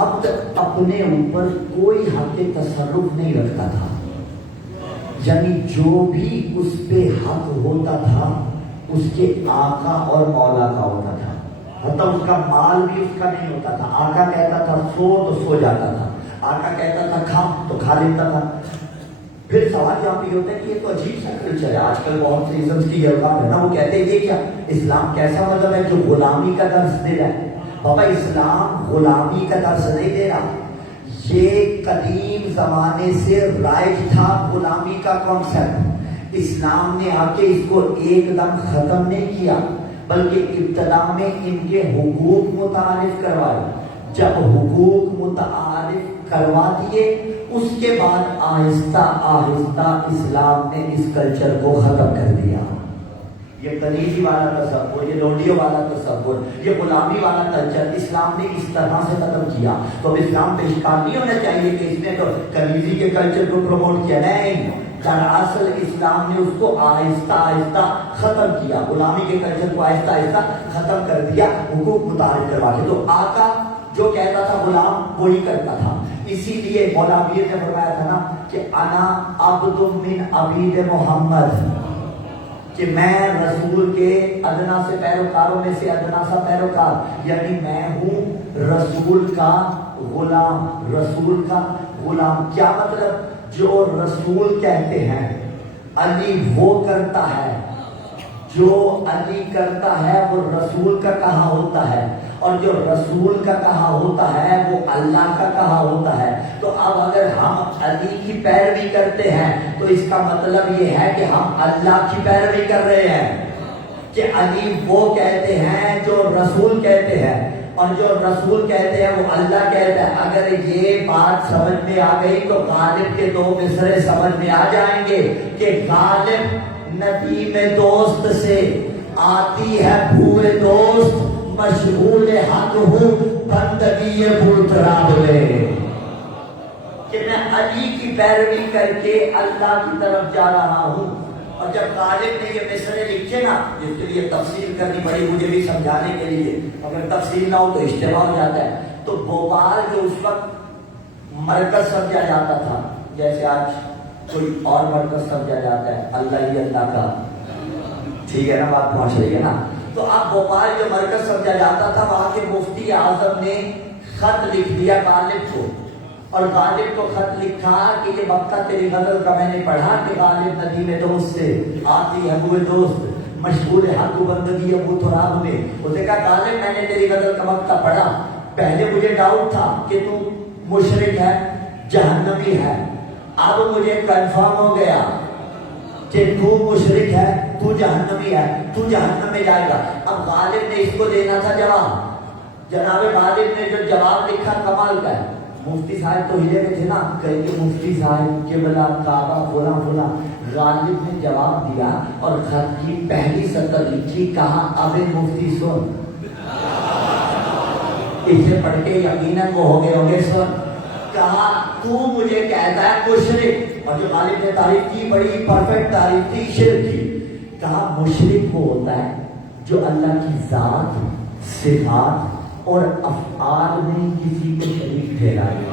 عبد اپنے اوپر کوئی حق تصرف نہیں رکھتا تھا، یعنی جو بھی اس پہ حق ہوتا تھا اس کے آقا اور مولا کا ہوتا تھا، مطلب اس کا مال بھی اس کا نہیں ہوتا تھا۔ آقا کہتا تھا سو تو سو جاتا تھا، آقا کہتا تھا کھا تو کھا لیتا تھا۔ پھر سوال یہاں پہ ہوتا ہے کہ یہ تو عجیب سا کلچر ہے، آج کل بہت سے ازمز کی گرفتار ہے نا، وہ کہتے ہیں یہ کیا اسلام کیسا مذہب ہے جو غلامی کا درس دے رہا ہے؟ بابا اسلام غلامی کا درس نہیں دے رہا، یہ قدیم زمانے سے رائج تھا غلامی کا کانسیپٹ۔ اسلام نے آ کے اس کو ایک دم ختم نہیں کیا، بلکہ ابتدا میں ان کے حقوق متعارف کروائے۔ جب حقوق متعارف کروا دیے اس کے بعد آہستہ آہستہ اسلام نے اس کلچر کو ختم کر دیا۔ یہ کنیزی والا تصور، یہ لوڈیوں والا تصور، یہ غلامی والا کلچر اسلام نے اس طرح سے ختم کیا۔ تو اب اسلام پہ اشکال نہیں ہونا چاہیے کہ اس نے تو کنیزی کے کلچر کو پروموٹ کیا، نہیں، دراصل اسلام نے اس کو آہستہ آہستہ ختم کیا، غلامی کے کلچر کو آہستہ آہستہ ختم کر دیا حقوق متعارف کروا کے۔ تو آقا جو کہتا تھا غلام وہی کرتا تھا، اسی لیے مولا میر نے فرمایا تھا نا کہ انا عبد من عبید محمد، کہ میں رسول کے ادنا سے پیروکاروں میں سے ادنا سا پیروکار، یعنی میں ہوں رسول کا غلام، رسول کا غلام۔ کیا مطلب؟ جو رسول کہتے ہیں علی وہ کرتا ہے، جو علی کرتا ہے وہ رسول کا کہا ہوتا ہے، اور جو رسول کا کہا ہوتا ہے وہ اللہ کا کہا ہوتا ہے۔ تو اب اگر ہم علی کی پیروی کرتے ہیں تو اس کا مطلب یہ ہے کہ ہم اللہ کی پیروی کر رہے ہیں، کہ علی وہ کہتے ہیں جو رسول کہتے ہیں، اور جو رسول کہتے ہیں وہ اللہ کہتا ہے۔ اگر یہ بات سمجھ میں آ گئی تو غالب کے دو مصرے سمجھ میں آ جائیں گے کہ غالب ندیم دوست سے آتی ہے بھوئے دوست، مشغول حق ہوں بندگی بلتراب میں، کہ میں علی کی پیروی کر کے اللہ کی طرف جا رہا ہوں۔ اور جب غالب نے یہ مصرے لکھے نا، جس کے لیے تفسیر کرنی پڑی مجھے بھی سمجھانے کے لیے، اگر تفسیر نہ ہو تو اجتماع ہو جاتا ہے۔ تو بھوپال جو اس وقت مرکز سمجھا جاتا تھا، جیسے آج کوئی اور مرکز سمجھا جاتا ہے اللہ ہی اللہ کا، ٹھیک ہے نا، بات پہنچ رہی ہے نا۔ تو اب بھوپال جو مرکز سمجھا جاتا تھا، وہاں کے مفتی اعظم نے خط لکھ دیا غالب کو، اور غالب کو خط لکھا کہ یہ مکہ تیری غزل کا میں نے پڑھا کہ غالب ندیم دوست سے آتی ہے بھوئے دوست، مشغول حق بندگی ابو تراب میں۔ اسے کہا غالب میں نے تیری غزل کا مکہ پڑھا، پہلے مجھے ڈاؤٹ تھا کہ تو مشرک ہے، جہنمی ہے، اب مجھے کنفرم ہو گیا کہ تو مشرک ہے، تو جہنمی ہے، تو جہنم میں جائے گا۔ اب غالب نے اس کو دینا تھا جواب، جناب غالب نے جو جواب لکھا کمال کا ہے۔ مفتی صاحب تو ہلے میں تھے نا، کہیں کہ مفتی صاحب کے بلا کعبہ فلاں فلاں۔ غالب نے جواب دیا اور خط کی پہلی سطر لکھی، کہا اب مفتی سن، اسے پڑھ کے یقیناً وہ ہو گئے ہوں گے سن، کہا تو مجھے کہتا ہے مشرک، اور جو غالب نے تعریف کی بڑی پرفیکٹ تعریف تھی شرک کی. کہا مشرک وہ ہوتا ہے جو اللہ کی ذات، صفات اور افعال میں کسی کو شریک ٹھہرائے.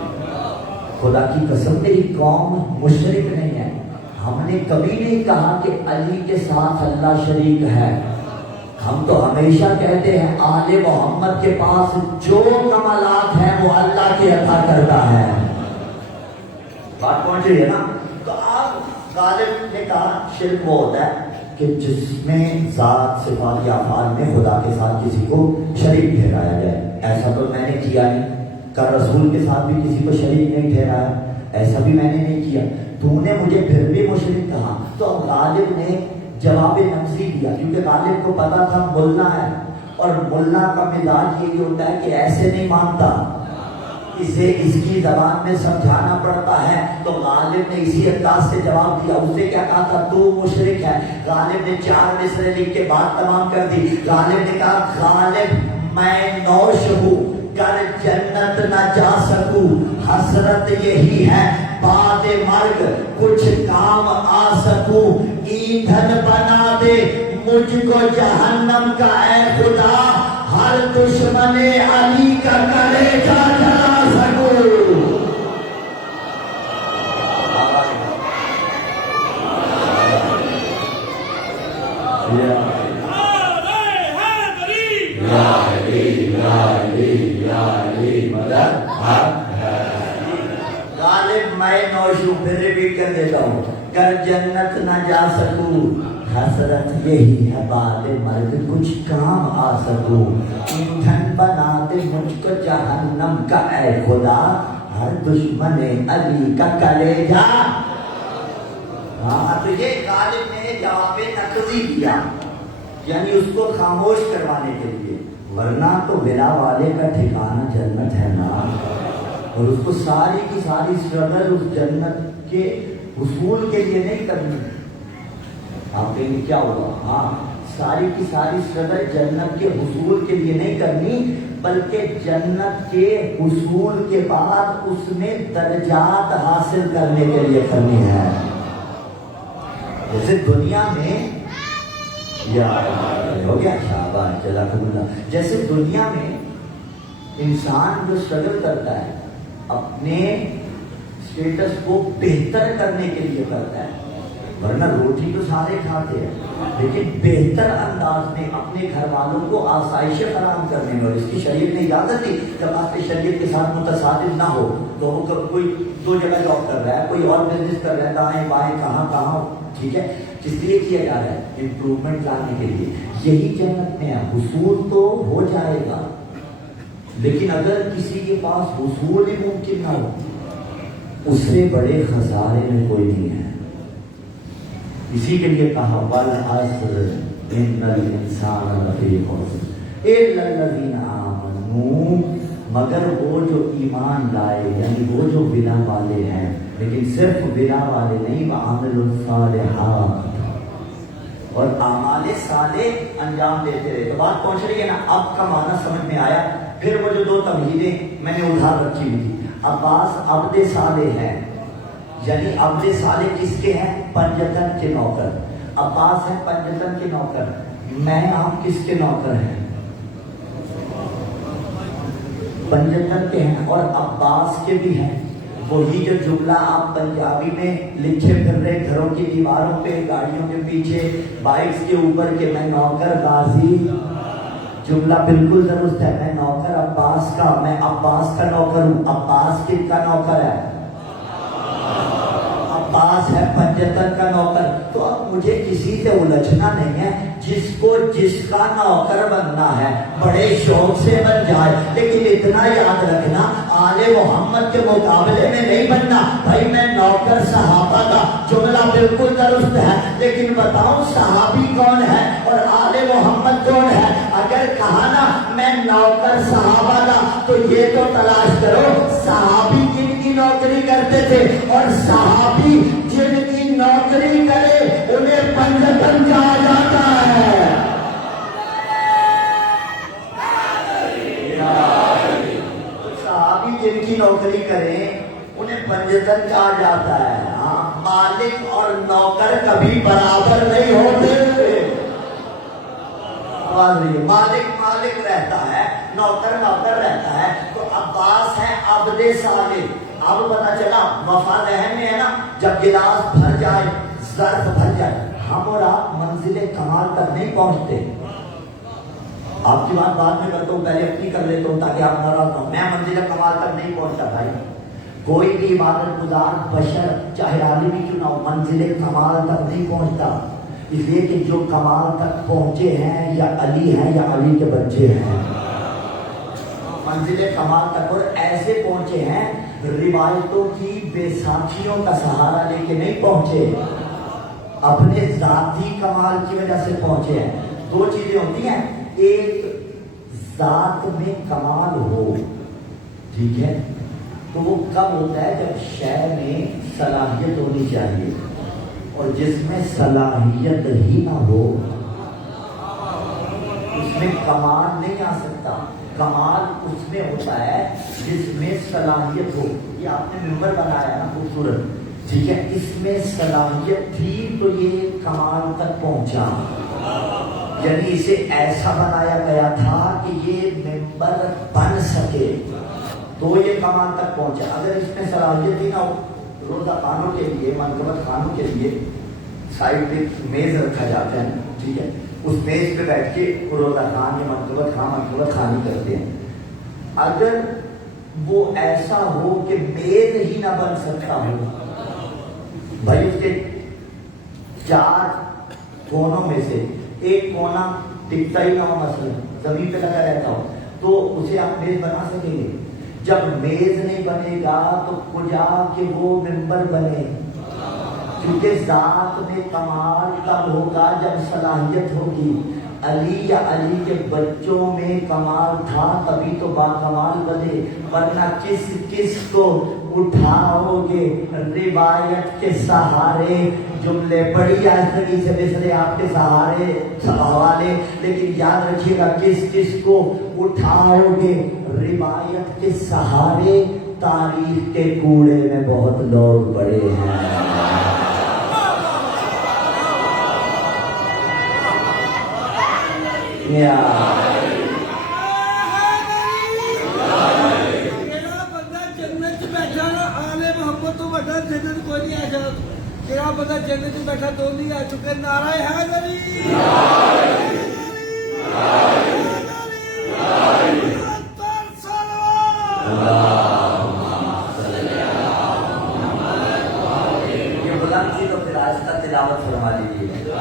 خدا کی قسم میری قوم مشرک نہیں ہے. ہم نے کبھی نہیں کہا کہ علی کے ساتھ اللہ شریک ہے. ہم تو ہمیشہ کہتے ہیں آل محمد کے پاس جو کمالات ہیں وہ اللہ کے عطا کرتا ہے. بات پہنچ رہی ہے نا؟ تو آپ غالب نے کہا شرک وہ ہوتا ہے کہ جس میں ذات، صفات یا افعال میں خدا کے ساتھ کسی کو شریک ٹھہرایا جائے. ایسا تو میں نے کیا نہیں. کا رسول کے ساتھ بھی کسی کو شریک نہیں ٹھہرایا، ایسا بھی میں نے نہیں کیا. تو نے مجھے پھر بھی مشرک کہا. تو اب غالب نے جواب نفسی دیا، کیونکہ غالب کو پتا تھا ملا ہے، اور ملا کا مزاج یہی ہوتا ہے کہ ایسے نہیں مانتا، اسے اس کی زبان میں سمجھانا پڑتا ہے. تو غالب نے اسی انداز سے جواب دیا. اس نے کیا کہا تھا؟ تو مشرک ہے. غالب نے 4 مصرے لکھ کے بات تمام کر دی. غالب نے کہا غالب میں نوش ہوں، کر جنت نہ جا سکوں، حسرت یہی ہے بعد مرگ کچھ کام آ سکوں. ایندھن بنا دے مجھ کو جہنم کا اے خدا، ہر دشمن علی کا کلیجہ جلا سکوں. غالب میں نوشوں، پھر ریپیٹ کر دیتا ہوں، کر جنت نہ جا سکوں، حسرت یہی ہے بعد مرگ کچھ کام آ سکوں. ایندھن بنا دے مجھ کو جہنم کا اے خدا، ہر دشمن علی کا کلیجہ. ہاں تو یہ غالب نے جواب نقضی دیا، یعنی اس کو خاموش کروانے کے لیے. ورنہ تو بلا والے کا ٹھکانہ جنت ہے نا، اور اس کو ساری کی ساری اسٹرگل اس جنت کے حصول کے لیے نہیں کرنی. آپ کہیں گے کیا ہوگا؟ ہاں، ساری کی ساری اسٹرگل جنت کے حصول کے لیے نہیں کرنی، بلکہ جنت کے حصول کے بعد اس میں درجات حاصل کرنے کے لیے کرنی ہے. جیسے دنیا میں ہو گیا شاباش جزاکم اللہ. جیسے دنیا میں انسان جو اسٹرگل کرتا ہے اپنے اسٹیٹس کو بہتر کرنے کے لیے کرتا ہے، ورنہ روٹی تو سارے کھاتے ہیں، لیکن بہتر انداز میں اپنے گھر والوں کو آسائشیں فراہم کرنے میں. اور اس کی شریعت نے اجازت دی جب آپ کی شریعت کے ساتھ متصادم نہ ہو. تو وہ کوئی 2 جگہ جاب کر رہا ہے، کوئی اور بزنس کر رہا ہے، دائیں بائیں کہاں، ٹھیک ہے، کس لیے کیا جا رہا ہے؟ امپروومنٹ لانے کے لیے. یہی جنت میں ہے. حصول تو ہو جائے گا، لیکن اگر کسی کے پاس حصول ہی ممکن نہ ہو، اس سے بڑے خسارے میں کوئی نہیں ہے. اسی کے لیے کہا والعصر ان الانسان لفی خسر الا الذین آمنوا، مگر وہ جو ایمان لائے، یعنی وہ جو بنا والے ہیں، لیکن صرف بنا والے نہیں، وعملوا الصالحات، اور اعمال صالح انجام دیتے رہے. تو بات پہنچ رہی ہے نا؟ اب کا معنی سمجھ میں آیا. پھر وہ جو 2 تمہیدیں میں نے ادھار رکھی ہوئی تھی. عباس عبد صالح ہے، یعنی عبد صالح کس کے ہیں؟ پنجتن کے نوکر. عباس ہے پنجتن کے نوکر. میں آپ کس کے نوکر ہیں؟ پنجتن کے ہیں. اور عباس کے بھی ہیں. وہی جو جملہ آپ پنجابی میں لکھے پھر رہے گھروں کی دیواروں پہ، گاڑیوں کے پیچھے، بائکس کے اوپر کہ میں نوکر غازی، جملہ بالکل درست ہے. میں نوکر عباس کا، میں عباس کا نوکر ہوں. عباس کن کا نوکر ہے؟ عباس ہے پنجتن کا نوکر. تو اب مجھے کسی سے الجھنا نہیں ہے. جس کو جس کا نوکر بننا ہے بڑے شوق سے بن جائے، لیکن اتنا یاد رکھنا آل محمد کے مقابلے میں نہیں بننا. بھائی میں نوکر صحابہ کا، جملہ بالکل درست ہے، لیکن بتاؤں صحابی کون ہے اور آل محمد کون ہے؟ اگر کہا نا میں نوکر صحابہ کا، تو یہ تو تلاش کرو صحابی کن کی نوکری کرتے تھے، اور صحابی جن کی نوکری کرے انہیں پنجتن کہا جاتا ہے. صحابی جن کی نوکری کریں انہیں پنجتن کہا جاتا ہے. ہاں مالک اور نوکر کبھی برابر نہیں ہوتے. مالک مالک رہتا ہے، نوکر نوکر رہتا ہے. تو عباس ہے عبد صالح. اب پتا چلا مفاد اہم میں ہے نا، جب گلاس بھر جائے، ظرف بھر جائے، ہم اور آپ منزل کمال تک نہیں پہنچتے. آپ کی بات بعد میں کرتا ہوں، پہلے اپنی کر لیتا ہوں تاکہ آپ ناراض نہ ہوں. میں منزل کمال تک نہیں پہنچتا بھائی. کوئی بھی عبادت گزار بشر چاہے عالم بھی کیوں نہ ہو، منزل کمال تک نہیں پہنچتا. اس لیے کہ جو کمال تک پہنچے ہیں یا علی ہیں یا علی کے بچے ہیں. منزل کمال تک اور ایسے پہنچے ہیں، روایتوں کی بے ساکھیوں کا سہارا لے کے نہیں پہنچے، اپنے ذاتی کمال کی وجہ سے پہنچے ہیں. دو چیزیں ہوتی ہیں، ایک ذات میں کمال ہو، ٹھیک ہے، تو وہ کب ہوتا ہے جب شے میں صلاحیت ہونی چاہیے، اور جس میں صلاحیت ہی نہ ہو اس میں کمال نہیں آ سکتا. کمال اس میں ہوتا ہے جس میں صلاحیت ہو. یہ آپ نے ممبر بنایا نا خوبصورت، ٹھیک ہے، اس میں صلاحیت تھی تو یہ کمال تک پہنچا. یعنی اسے ایسا بنایا گیا تھا کہ یہ ممبر بن سکے تو یہ کمال تک پہنچا. اگر اس میں صلاحیت ہی نہ ہو، روزہ خانوں کے لیے، منقبت خانوں کے لیے سائڈ پہ میز رکھا جاتا ہے، ٹھیک ہے، اس میز پہ بیٹھ کے روزہ خان یا منقبت خانی کرتے ہیں. اگر وہ ایسا ہو کہ میز ہی نہ بن سکتا ہو، بھائی اس کے 4 کونوں میں سے ایک کونا ٹکتا ہی نہ ہو، مثلا زمین پہ لگا رہتا ہو، تو اسے آپ میز بنا سکیں گے؟ جب میز نہیں بنے گا تو کجا کہ وہ ممبر بنے. کیونکہ ذات میں کمال تب ہوگا جب صلاحیت ہوگی. علی یا علی کے بچوں میں کمال تھا تبھی تو باکمال بنے، ورنہ کس کس کو اٹھاؤ گے روایت کے سہارے. جملے بڑی آہستگی سے بسرے آپ کے سہارے حوالے، لیکن یاد رکھیے گا کس کس کو اٹھاؤ گے روایت کے سہارے. تاریخ کے کوڑے میں بہت لوگ بڑے ہیں. بندہ جنت میں بیٹھا تو نہیں آ چکے. نعرہ حیدری، یہ بلند تھی تو پھر آہستہ تلاوت فرما لیجیے.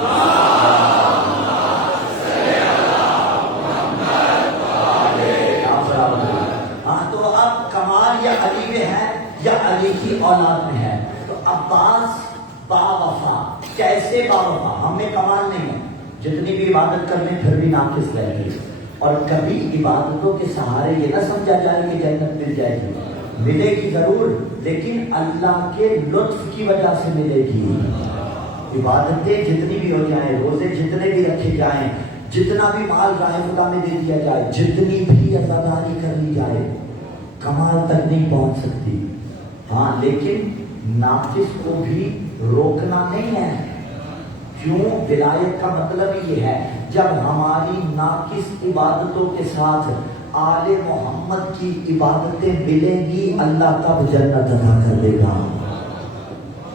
ہاں، تو اب کمال یا علی میں ہے یا علی کی اولاد میں ہے. تو عباس با وفا. کیسے با وفا؟ ہم میں کمال نہیں ہے، جتنی بھی عبادت کر لیں پھر بھی ناقص رہے گی. اور کبھی عبادتوں کے سہارے یہ نہ سمجھا جائے کہ جنت مل جائے گی. ملے گی ضرور، لیکن اللہ کے لطف کی وجہ سے ملے گی. عبادتیں جتنی بھی ہو جائیں، روزے جتنے بھی رکھے جائیں، جتنا بھی مال راہ خدا میں دے دیا جائے، جتنی بھی عزاداری کر لی جائے، کمال تک نہیں پہنچ سکتی. ہاں، لیکن ناقص کو بھی روکنا نہیں ہے. کیوں؟ ولایت کا مطلب یہ ہے جب ہماری ناقص عبادتوں کے ساتھ آل محمد کی عبادتیں ملیں گی، اللہ تب جنت عطا کر دے گا.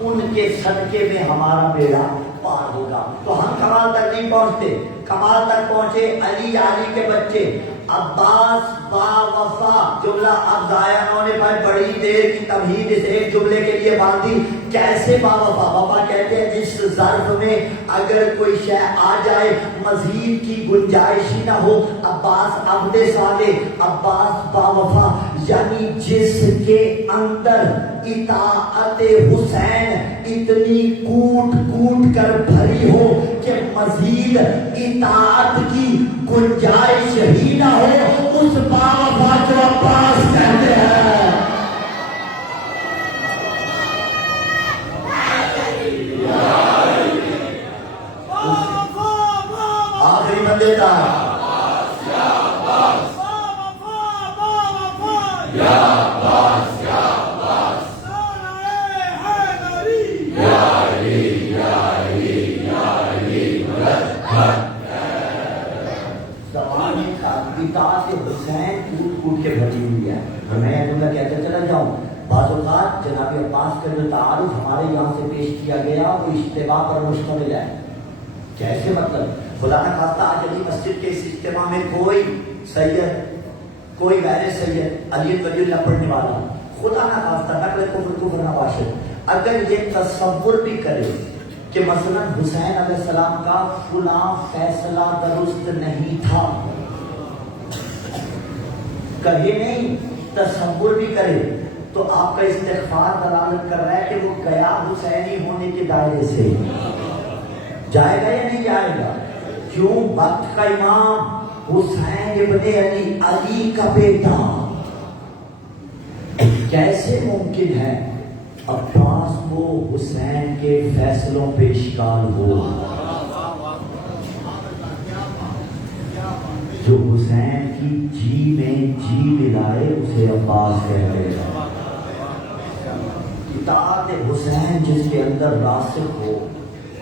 ان کے صدقے میں ہمارا بیڑا پار ہوگا. تو ہم کمال تک نہیں پہنچتے. کمال تک پہنچے علی کے بچے عباس با وفا. جملہ اب ضائع نہ ہونے پائے، بڑی دیر کی تمہید اس ایک جملے کے لیے باندھی. کیسے با وفا؟ وفا کہتے ہیں جس ظرف میں اگر کوئی شے آ جائے مزید کی گنجائش ہی نہ ہو. عباس عبد صالح، عباس با وفا، یعنی جس کے اندر اطاعت حسین اتنی کوٹ کوٹ کر بھری ہو کہ مزید اطاعت کی گنجائش ہی نہ ہو. اس با وفا جو عباس کہتے ہیں. آخری بندے کا یا زمانے کا اطاعت حسین کود کود کے بھری ہوئی ہے. اور میں جملہ کہتے چلا جاؤں، بعض اوقات جناب عباس کا جو تعارف ہمارے یہاں سے پیش کیا گیا وہ اجتماع پر مشتمل ہے. کیسے مطلب؟ خدا نہ خواستہ آج علی مسجد کے اس اجتماع میں کوئی سید، کوئی غیر سید، علی ولی اللہ پڑھنے والا، خدا نہ خواستہ نقل کفر نہ باشد، اگر یہ تصور بھی کرے کہ مثلا حسین علیہ السلام کا فلاں فیصلہ درست نہیں تھا، کہے نہیں، تصور بھی کرے، تو آپ کا استغفار دلالت کر رہا ہے کہ وہ گیا حسینی ہونے کے دائرے سے. جائے گا یا نہیں جائے گا؟ کیوں؟ وقت کا امام حسین ابن علی، علی کا بیٹا. کیسے ممکن ہے عباس کو حسین کے فیصلوں پہ اشکال ہو؟ جو حسین کی جی میں جی ملائے اسے عباس کہتے ہیں. اطاعت حسین جس کے اندر راسخ ہو،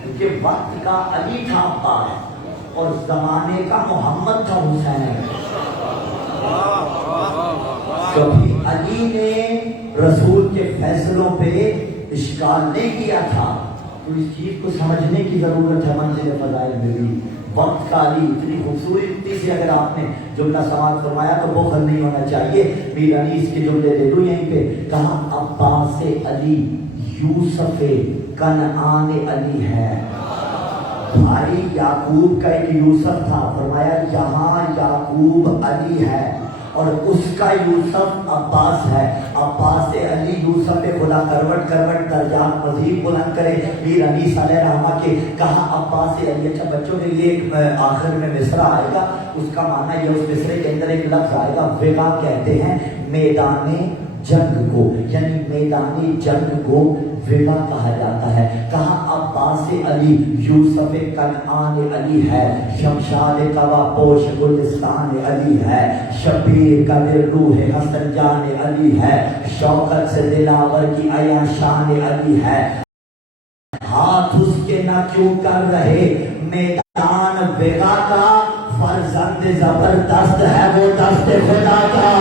کیونکہ وقت کا علی تھا عباس اور زمانے کا محمد تھا حسین. کبھی علی نے رسول کے فیصلوں پہ اشکال نہیں کیا تھا. تو اس چیز کو سمجھنے کی ضرورت ہے. منزل فضائل میں بھی وقت کا علی اتنی خوبصورتی سے اگر آپ نے جملہ سماعت فرمایا تو بخل نہیں ہونا چاہیے. میر علی اس کے جملے دے دوں یہیں پہ. کہا عباس علی یوسف کنعان علی ہے. بھائی یعقوب کا ایک یوسف تھا، فرمایا یہاں یعقوب علی ہے اور اس کا یوسف عباس ہے. عباس علی یوسف پہ خدا کروٹ کروٹ درجات مزید بلند کرے. میر علی صلی اللہ علیہ وسلم کے کہا عباس علی. اچھا بچوں کے لیے ایک آخر میں مصرع آئے گا، اس کا معنی یہ، اس مصرے کے اندر ایک لفظ آئے گا، وغا کہتے ہیں میدان جنگ کو، یعنی میدان جنگ کو وغا کہا جاتا ہے. کہا عباس علی یوسف کنعان علی ہے، شمشاد قبا پوش گلستان علی ہے، شبیر کا دل روح حسن جان علی ہے، شوکت سے دلاور کی عیاں شان علی ہے. ہاتھ اس کے نہ کیوں کر رہے میدان وغا کا، فرزند زبردست ہے وہ دست خدا کا.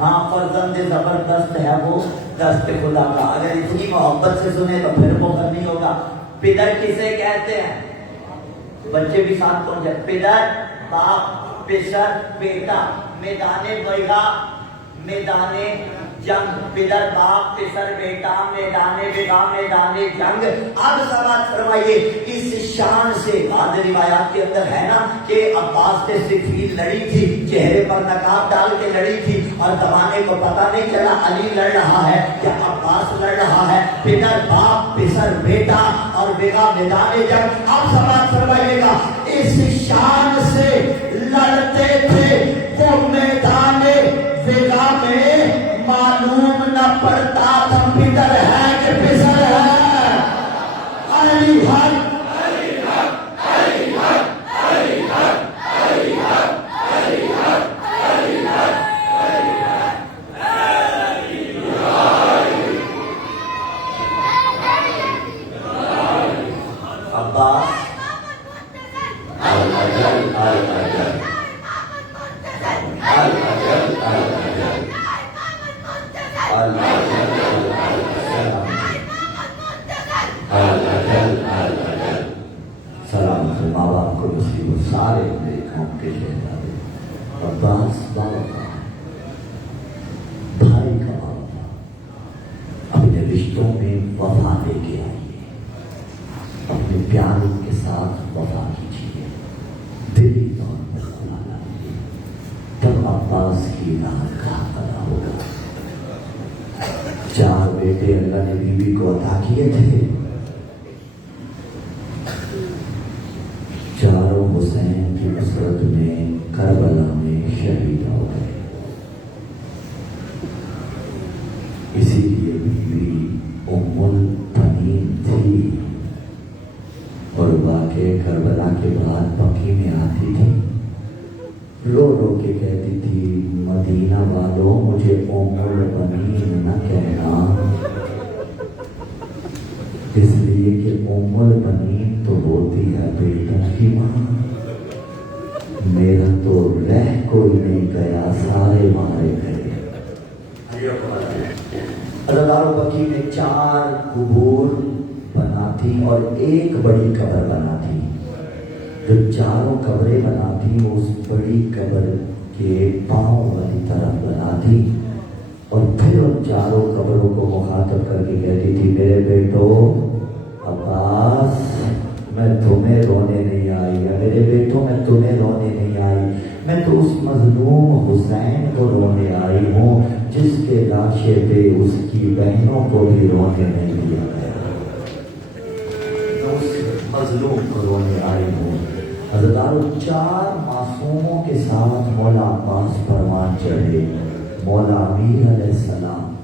ہاں فرزند زبردست ہے وہ دست خدا کا. اگر اتنی محبت سے سنے تو پھر بخل نہیں ہوگا. پدر کسے کہتے ہیں؟ بچے بھی ساتھ پہنچ جائے. پدر باپ، پسر بیٹا. میدان وغا میدان جنگ، پدر باپ پسر بیٹا، میدان وغا میدان جنگ. اب سماعت فرمائیے اس شان سے. بعض روایات کے اندر ہے نا کہ عباس نے صفین لڑی تھی، چہرے پر نقاب ڈال کے لڑی تھی اور زمانے کو پتہ نہیں چلا علی لڑ رہا ہے یا عباس لڑ رہا ہے. پدر باپ پسر بیٹا اور وغا میدان جنگ. اب سماعت فرمائیے گا اس شان سے لڑتے تھے وہ میدان وغا میں، معلوم نہ پڑتا تھا پدر ہے کہ پسر ہے. علی حق اللہ نے بیوی کو عطا کیے تھے. چاروں حسین کی نصرت میں کربلا میں شہید ہو گئے. اسی لیے بیوی ام البنین تھی اور واقع کربلا کے کے بعد بکی میں آتی تھی، رو رو کے کہتی تھی مدینہ والوں مجھے ام البنین نہ کہنا، اس لیے کہ ام البنین تو ہوتی ہے بیٹوں کی ماں، میرا تو رہ کوئی نہیں گیا، سارے مارے گئے۔ عزادارو بکی میں 4 قبور بنا تھی اور ایک بڑی قبر بنا تھی، جو چاروں قبریں بنا تھی وہ اس بڑی قبر کے پاؤں والی طرف بنا تھی، اور پھر ان چاروں قبروں کو مخاطب کر کے کہتی تھی میرے بیٹو عباس میں تمہیں رونے نہیں آئی، میرے بیٹوں میں تمہیں رونے نہیں آئی، میں تو اس مظلوم حسین کو رونے آئی ہوں جس کے لاشے پہ اس کی بہنوں کو بھی رونے نہیں دیا گیا، میں اس مظلوم کو رونے آئی ہوں۔ حضرات 4 معصوموں کے ساتھ مولا عباس پروان چڑھے، مولا امیر علیہ السلام،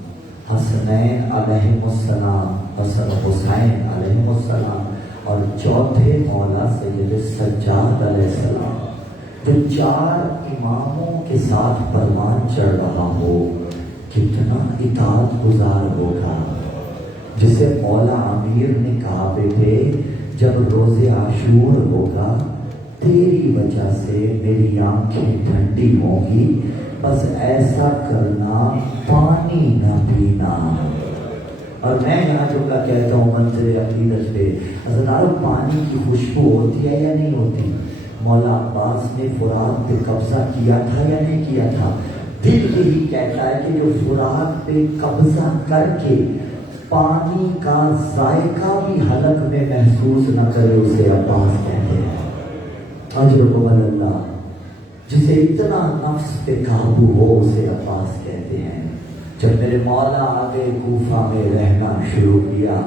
حسنین علیہ السلام، حسن حسین علیہ السلام، اور چوتھے مولا سید سجاد علیہ السلام۔ جو 4 اماموں کے ساتھ پروان چڑھ رہا ہو کتنا اطاعت گزار ہوگا، جسے مولا امیر نے کہا بیٹے جب روز عاشور ہوگا تیری وجہ سے میری آنکھیں ٹھنڈی ہوں گی، بس ایسا کرنا پانی نہ پینا۔ اور میں یہاں جو کہتا ہوں منظر عقیدت پہ، حضرات پانی کی خوشبو ہوتی ہے یا نہیں ہوتی؟ مولا عباس نے فرات پہ قبضہ کیا تھا یا نہیں کیا تھا؟ دل یہی کہتا ہے کہ جو فرات پہ قبضہ کر کے پانی کا ذائقہ بھی حلق میں محسوس نہ کرے اسے عباس کہتے ہیں۔ اجرکم اللہ، جسے اتنا نفس پہ قابو ہو اسے عباس کہتے ہیں۔ جب میرے مولا آگے کوفہ میں رہنا شروع کیا،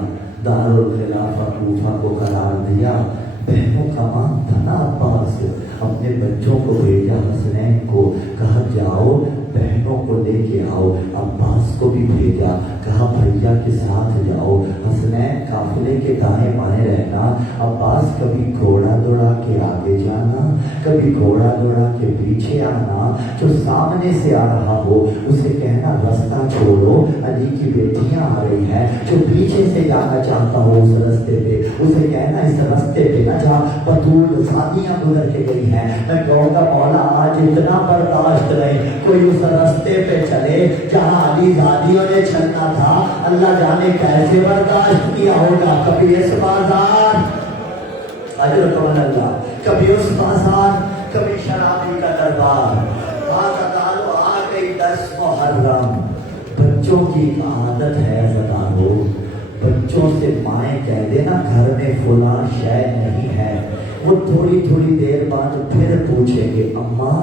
دارالخلافہ کوفہ کو قرار دیا، بہنوں کا مان تھا نا عباس، اپنے بچوں کو بھیجا، حسنین کو کہا جاؤ بہنوں کو لے کے آؤ، عباس کو بھی بھیجا، کہا بھیا کے ساتھ جاؤ، حسنین قافلے کے دائیں بائیں رہنا، عباس کبھی گھوڑا دوڑا کے آگے جانا، کبھی گھوڑا دوڑا کے پیچھے آنا، جو سامنے سے آ رہا ہو اسے کہنا رستہ چھوڑو علی کی بیٹیاں آ رہی ہیں، جو پیچھے سے جانا چاہتا ہو اس رستے پہ اسے کہنا اس رستے پہ نہ جا، بطول شادیاں گزر کے گئی ہیں۔ میں کہوں گا مولا آج اتنا برداشت رہے، کوئی اس رستے پہ چلے جہاں علی زادیوں نے چلنا تھا، اللہ جانے کیسے برداشت کیا ہوگا۔ کبھی اس بازار اجرکم اللہ، کبھی اس بازار، کبھی شرابی کا دربار، آ گئی 10 محرم۔ بچوں کی عادت ہے زدارو، بچوں سے مائیں کہہ دینا گھر میں فلاں شے نہیں ہے، وہ تھوڑی تھوڑی دیر بعد پھر پوچھیں گے اماں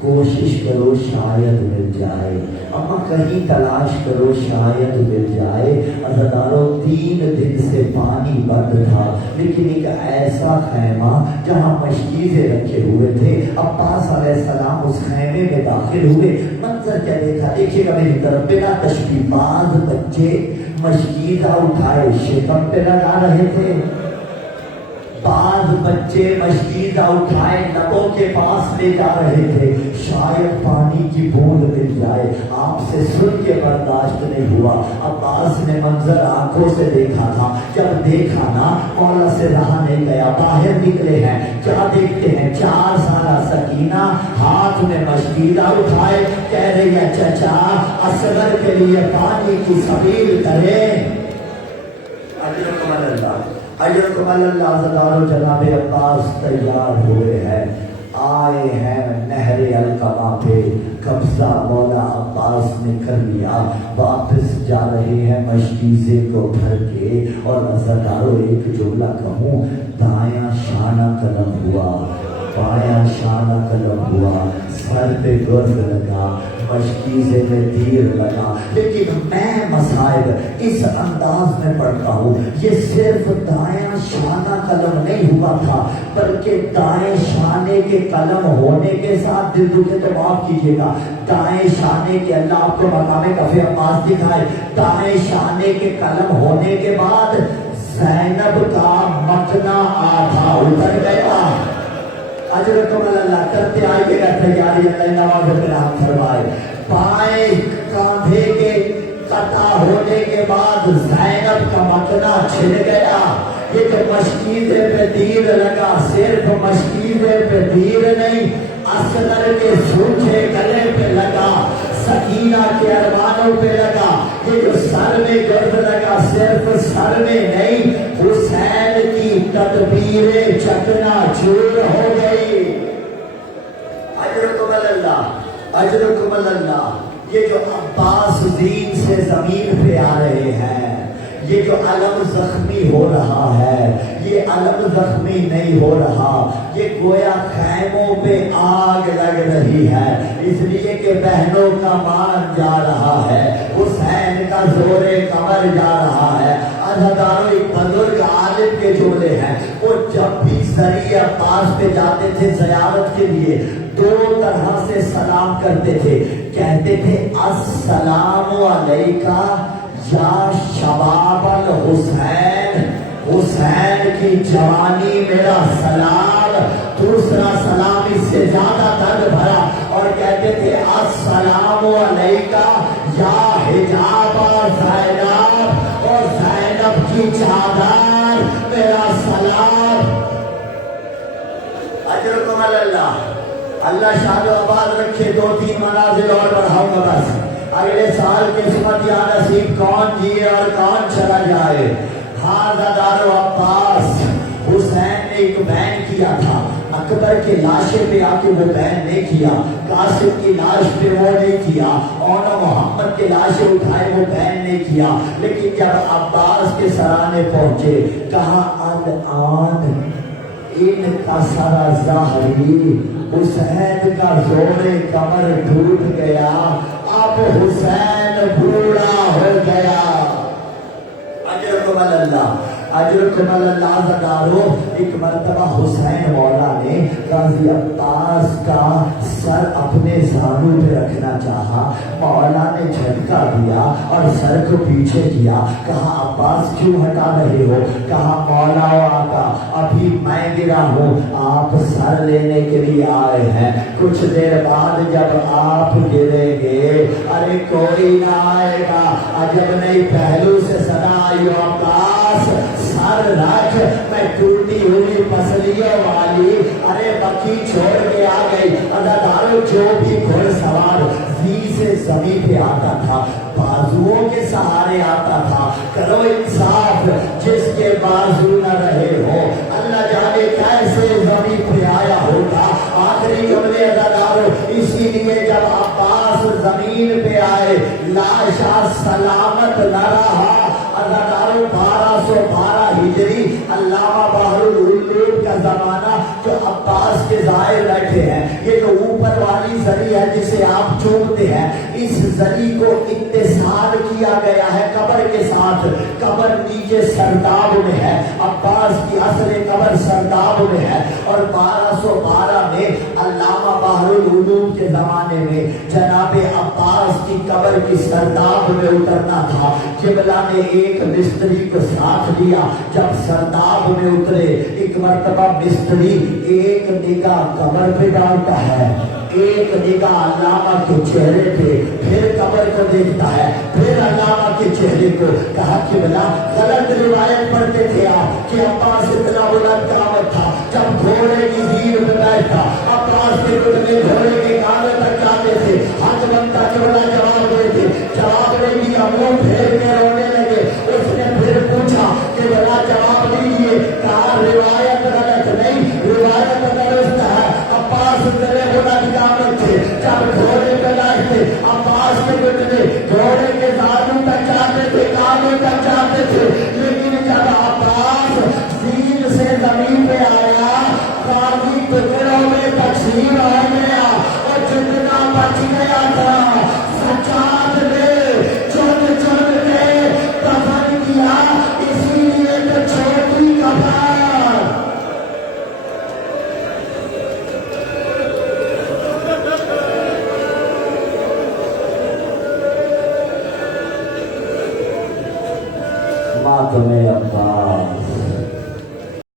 کوشش کرو شاید مل جائے، اماں کہیں تلاش کرو شاید مل جائے۔ عزادارو 3 دن سے پانی بند تھا، لیکن ایک ایسا خیمہ جہاں مشکیزیں رکھے ہوئے تھے، عباس علیہ السلام اس خیمے میں داخل ہوئے، منظر کیا دیکھا، دیکھیے گا میری طرف، بلا تشبیہ باز بچے مشکیزہ اٹھائے شکم پہ لگا رہے تھے، بعض بچے مشکیزہ اٹھائے لبوں کے پاس لے جا رہے تھے، شاید پانی کی بوند مل جائے۔ آپ سے سن کے برداشت نہیں ہوا، عباس نے منظر آنکھوں سے دیکھا تھا، جب دیکھا نا مولا سے رہا نہیں گیا، باہر نکلے ہیں، کیا دیکھتے ہیں 4 سالہ سکینہ ہاتھ میں مشکیزہ اٹھائے، کہہ رہی ہے چچا اصغر کے لیے پانی کی سبیل کریں۔ اجرکم اللہ، اجرکم اللہ۔ عزادارو جناب عباس تیار ہوئے ہیں، آئے ہیں نہر القبا پہ، قبضہ مولا عباس نے کر لیا، واپس جا رہے ہیں مشکیزے کو بھر کے، اور عزادارو ایک جملہ کہوں، دایاں شانہ قلم ہوا، بایاں شانہ قلم ہوا، سر پہ گرد لگا، مشکیزے میں تیر لگا، لیکن میں مصائب اس انداز میں پڑھتا ہوں، یہ صرف دائیں شانہ قلم نہیں ہوا تھا، بلکہ دائیں شانے کے قلم ہونے کے ساتھ دل دکھے تو معاف کیجیے گا، دائیں شانے کے اللہ آپ کو مقام کف عباس دکھائے، دائیں شانے کے قلم ہونے کے بعد زینب کا متنا آدھا اتر گیا. اجرکم اللہ کرتے آئیے گا تیاری. اللہ نواز پر ہاتھ فرمائے. بائیں کاندھے کے قطع ہونے کے بعد زینب کا متنا چھن گیا. یہ جو مشکیزے پہ تیر لگا صرف مشکیزے پہ تیر نہیں، اصغر کے سوکھے گلے پہ لگا، سکینہ کے ارمانوں پہ لگا. یہ جو سر میں گرد لگا صرف سر میں نہیں، حسین کی تدبیریں چکنا چور ہو گئی. اجرکم اللہ، اجرکم اللہ. یہ جو عباس دین سے زمین پہ آ رہے ہیں، یہ جو علم زخمی ہو رہا ہے، یہ علم زخمی نہیں ہو رہا، یہ گویا خیموں پہ آگ لگ رہی ہے، اس لیے کہ بہنوں کا مان جا رہا ہے، حسین کا زور کمر جا رہا ہے. عزاداروں ایک بزرگ عالم کے جملے ہیں، وہ جب بھی ذریعہ عباس پہ جاتے تھے زیارت کے لیے دو طرح سے سلام کرتے تھے. کہتے تھے السلام علیکہ یا شباب الحسین، حسین کی جوانی میرا سلام. دوسرا سلام اس سے زیادہ درد بھرا اور کہتے تھے السلام علیکہ یا حجاب زینب، اور زینب کی چادر میرا سلام. اجرکم اللہ. اللہ شاد و آباد رکھے. 2-3 منازل اور بڑھاؤں گا بس. اگلے سال قسمت یا نصیب کون جیے اور کون چلا جائے. حاضر عباس حسین نے ایک بین کیا تھا، اکبر کے لاشے پہ آ کے وہ بین نہیں کیا، قاسم کی لاش پہ وہ نہیں کیا، اور محمد کے لاشیں اٹھائے وہ بین نہیں کیا. لیکن جب عباس کے سرانے پہنچے کہا الان ان کا سارا ظاہری، حسین کا زور کمر ٹوٹ گیا، اب حسین بوڑھا ہو گیا. اجرکم اللہ، اجرکم اللہ. زدارو ایک مرتبہ حسین مولا نے غازی عباس کا سر اپنے زانوں پہ رکھنا چاہا، مولا نے جھٹکا دیا اور سر کو پیچھے کیا. کہا عباس کیوں ہٹا رہے ہو؟ کہا مولا و آقا ابھی میں گرا ہوں، آپ سر لینے کے لیے آئے ہیں، کچھ دیر بعد جب آپ گریں گے ارے کوئی نہ آئے گا. عجب نہیں پہلو سے صدا آئی عباس سر رکھ، میں ٹوٹی ہوئی پسلیوں والی ارے بکی چھوڑ کے آ گئی. عزادارو جو بھی گھوڑ سوار زی سے زمین پہ آتا تھا بازوؤں کے سہارے آتا تھا. کرو انصاف، جس کے بازو نہ رہے ہو اللہ جانے کیسے زمین پہ آیا ہوگا. آخری جملے عزادارو. اسی لیے جب عباس زمین پہ آئے لاشا سلامت نہ رہا. عزادارو 1212 ہجری علامہ بحر العلوم کا زمانہ جو عباس کے زائر بیٹھے ہیں، یہ جو اوپر والی زری ہے جسے آپ چومتے ہیں، اس زری کو اتصال کیا گیا ہے قبر کے ساتھ. قبر نیچے سرداب میں ہے، عباس کی اصل قبر سرداب میں ہے. اور 1212 میں علامہ بحر العلوم کے زمانے میں جناب عباس کی قبر کی سرداب میں اترنا تھا. قبلہ نے ایک مستری کو ساتھ دیا. جب سرداب میں اترے ایک مرتبہ مستری ایک نگاہ قبر پہ ڈالتا ہے، ایک نگاہ علامہ کے چہرے پہ، پھر قبر کو دیکھتا ہے، پھر علامہ کے چہرے کو. کہا کہ بلا غلط روایت پڑھتے تھے آپ کہ عباس اتنا بلند قامت تھا، جب گھوڑے کی زیر پہ بیٹھا عباس کے گھٹنے گھوڑے کے کانوں تک جاتے تھے. حق بنتا کہ بلا جواب دیتے، جواب نہیں دیا، منہ پھیر کے رونے لگے. اس نے پھر پوچھا کہ بلا جواب دیجیے. کہا روایت غلط نہیں، روایت درست ہے. عباس اتنے بلند قامت تھے، جب گھوڑے پہ بیٹھتے عباس کے گھٹنے گھوڑے کے زانوں تک جاتے تھے، کانوں تک جاتے تھے. لیکن جب عباس زین سے زمین پہ آیا، قاضی ٹکڑوں میں تقسیم ہو گیا خاتم عباس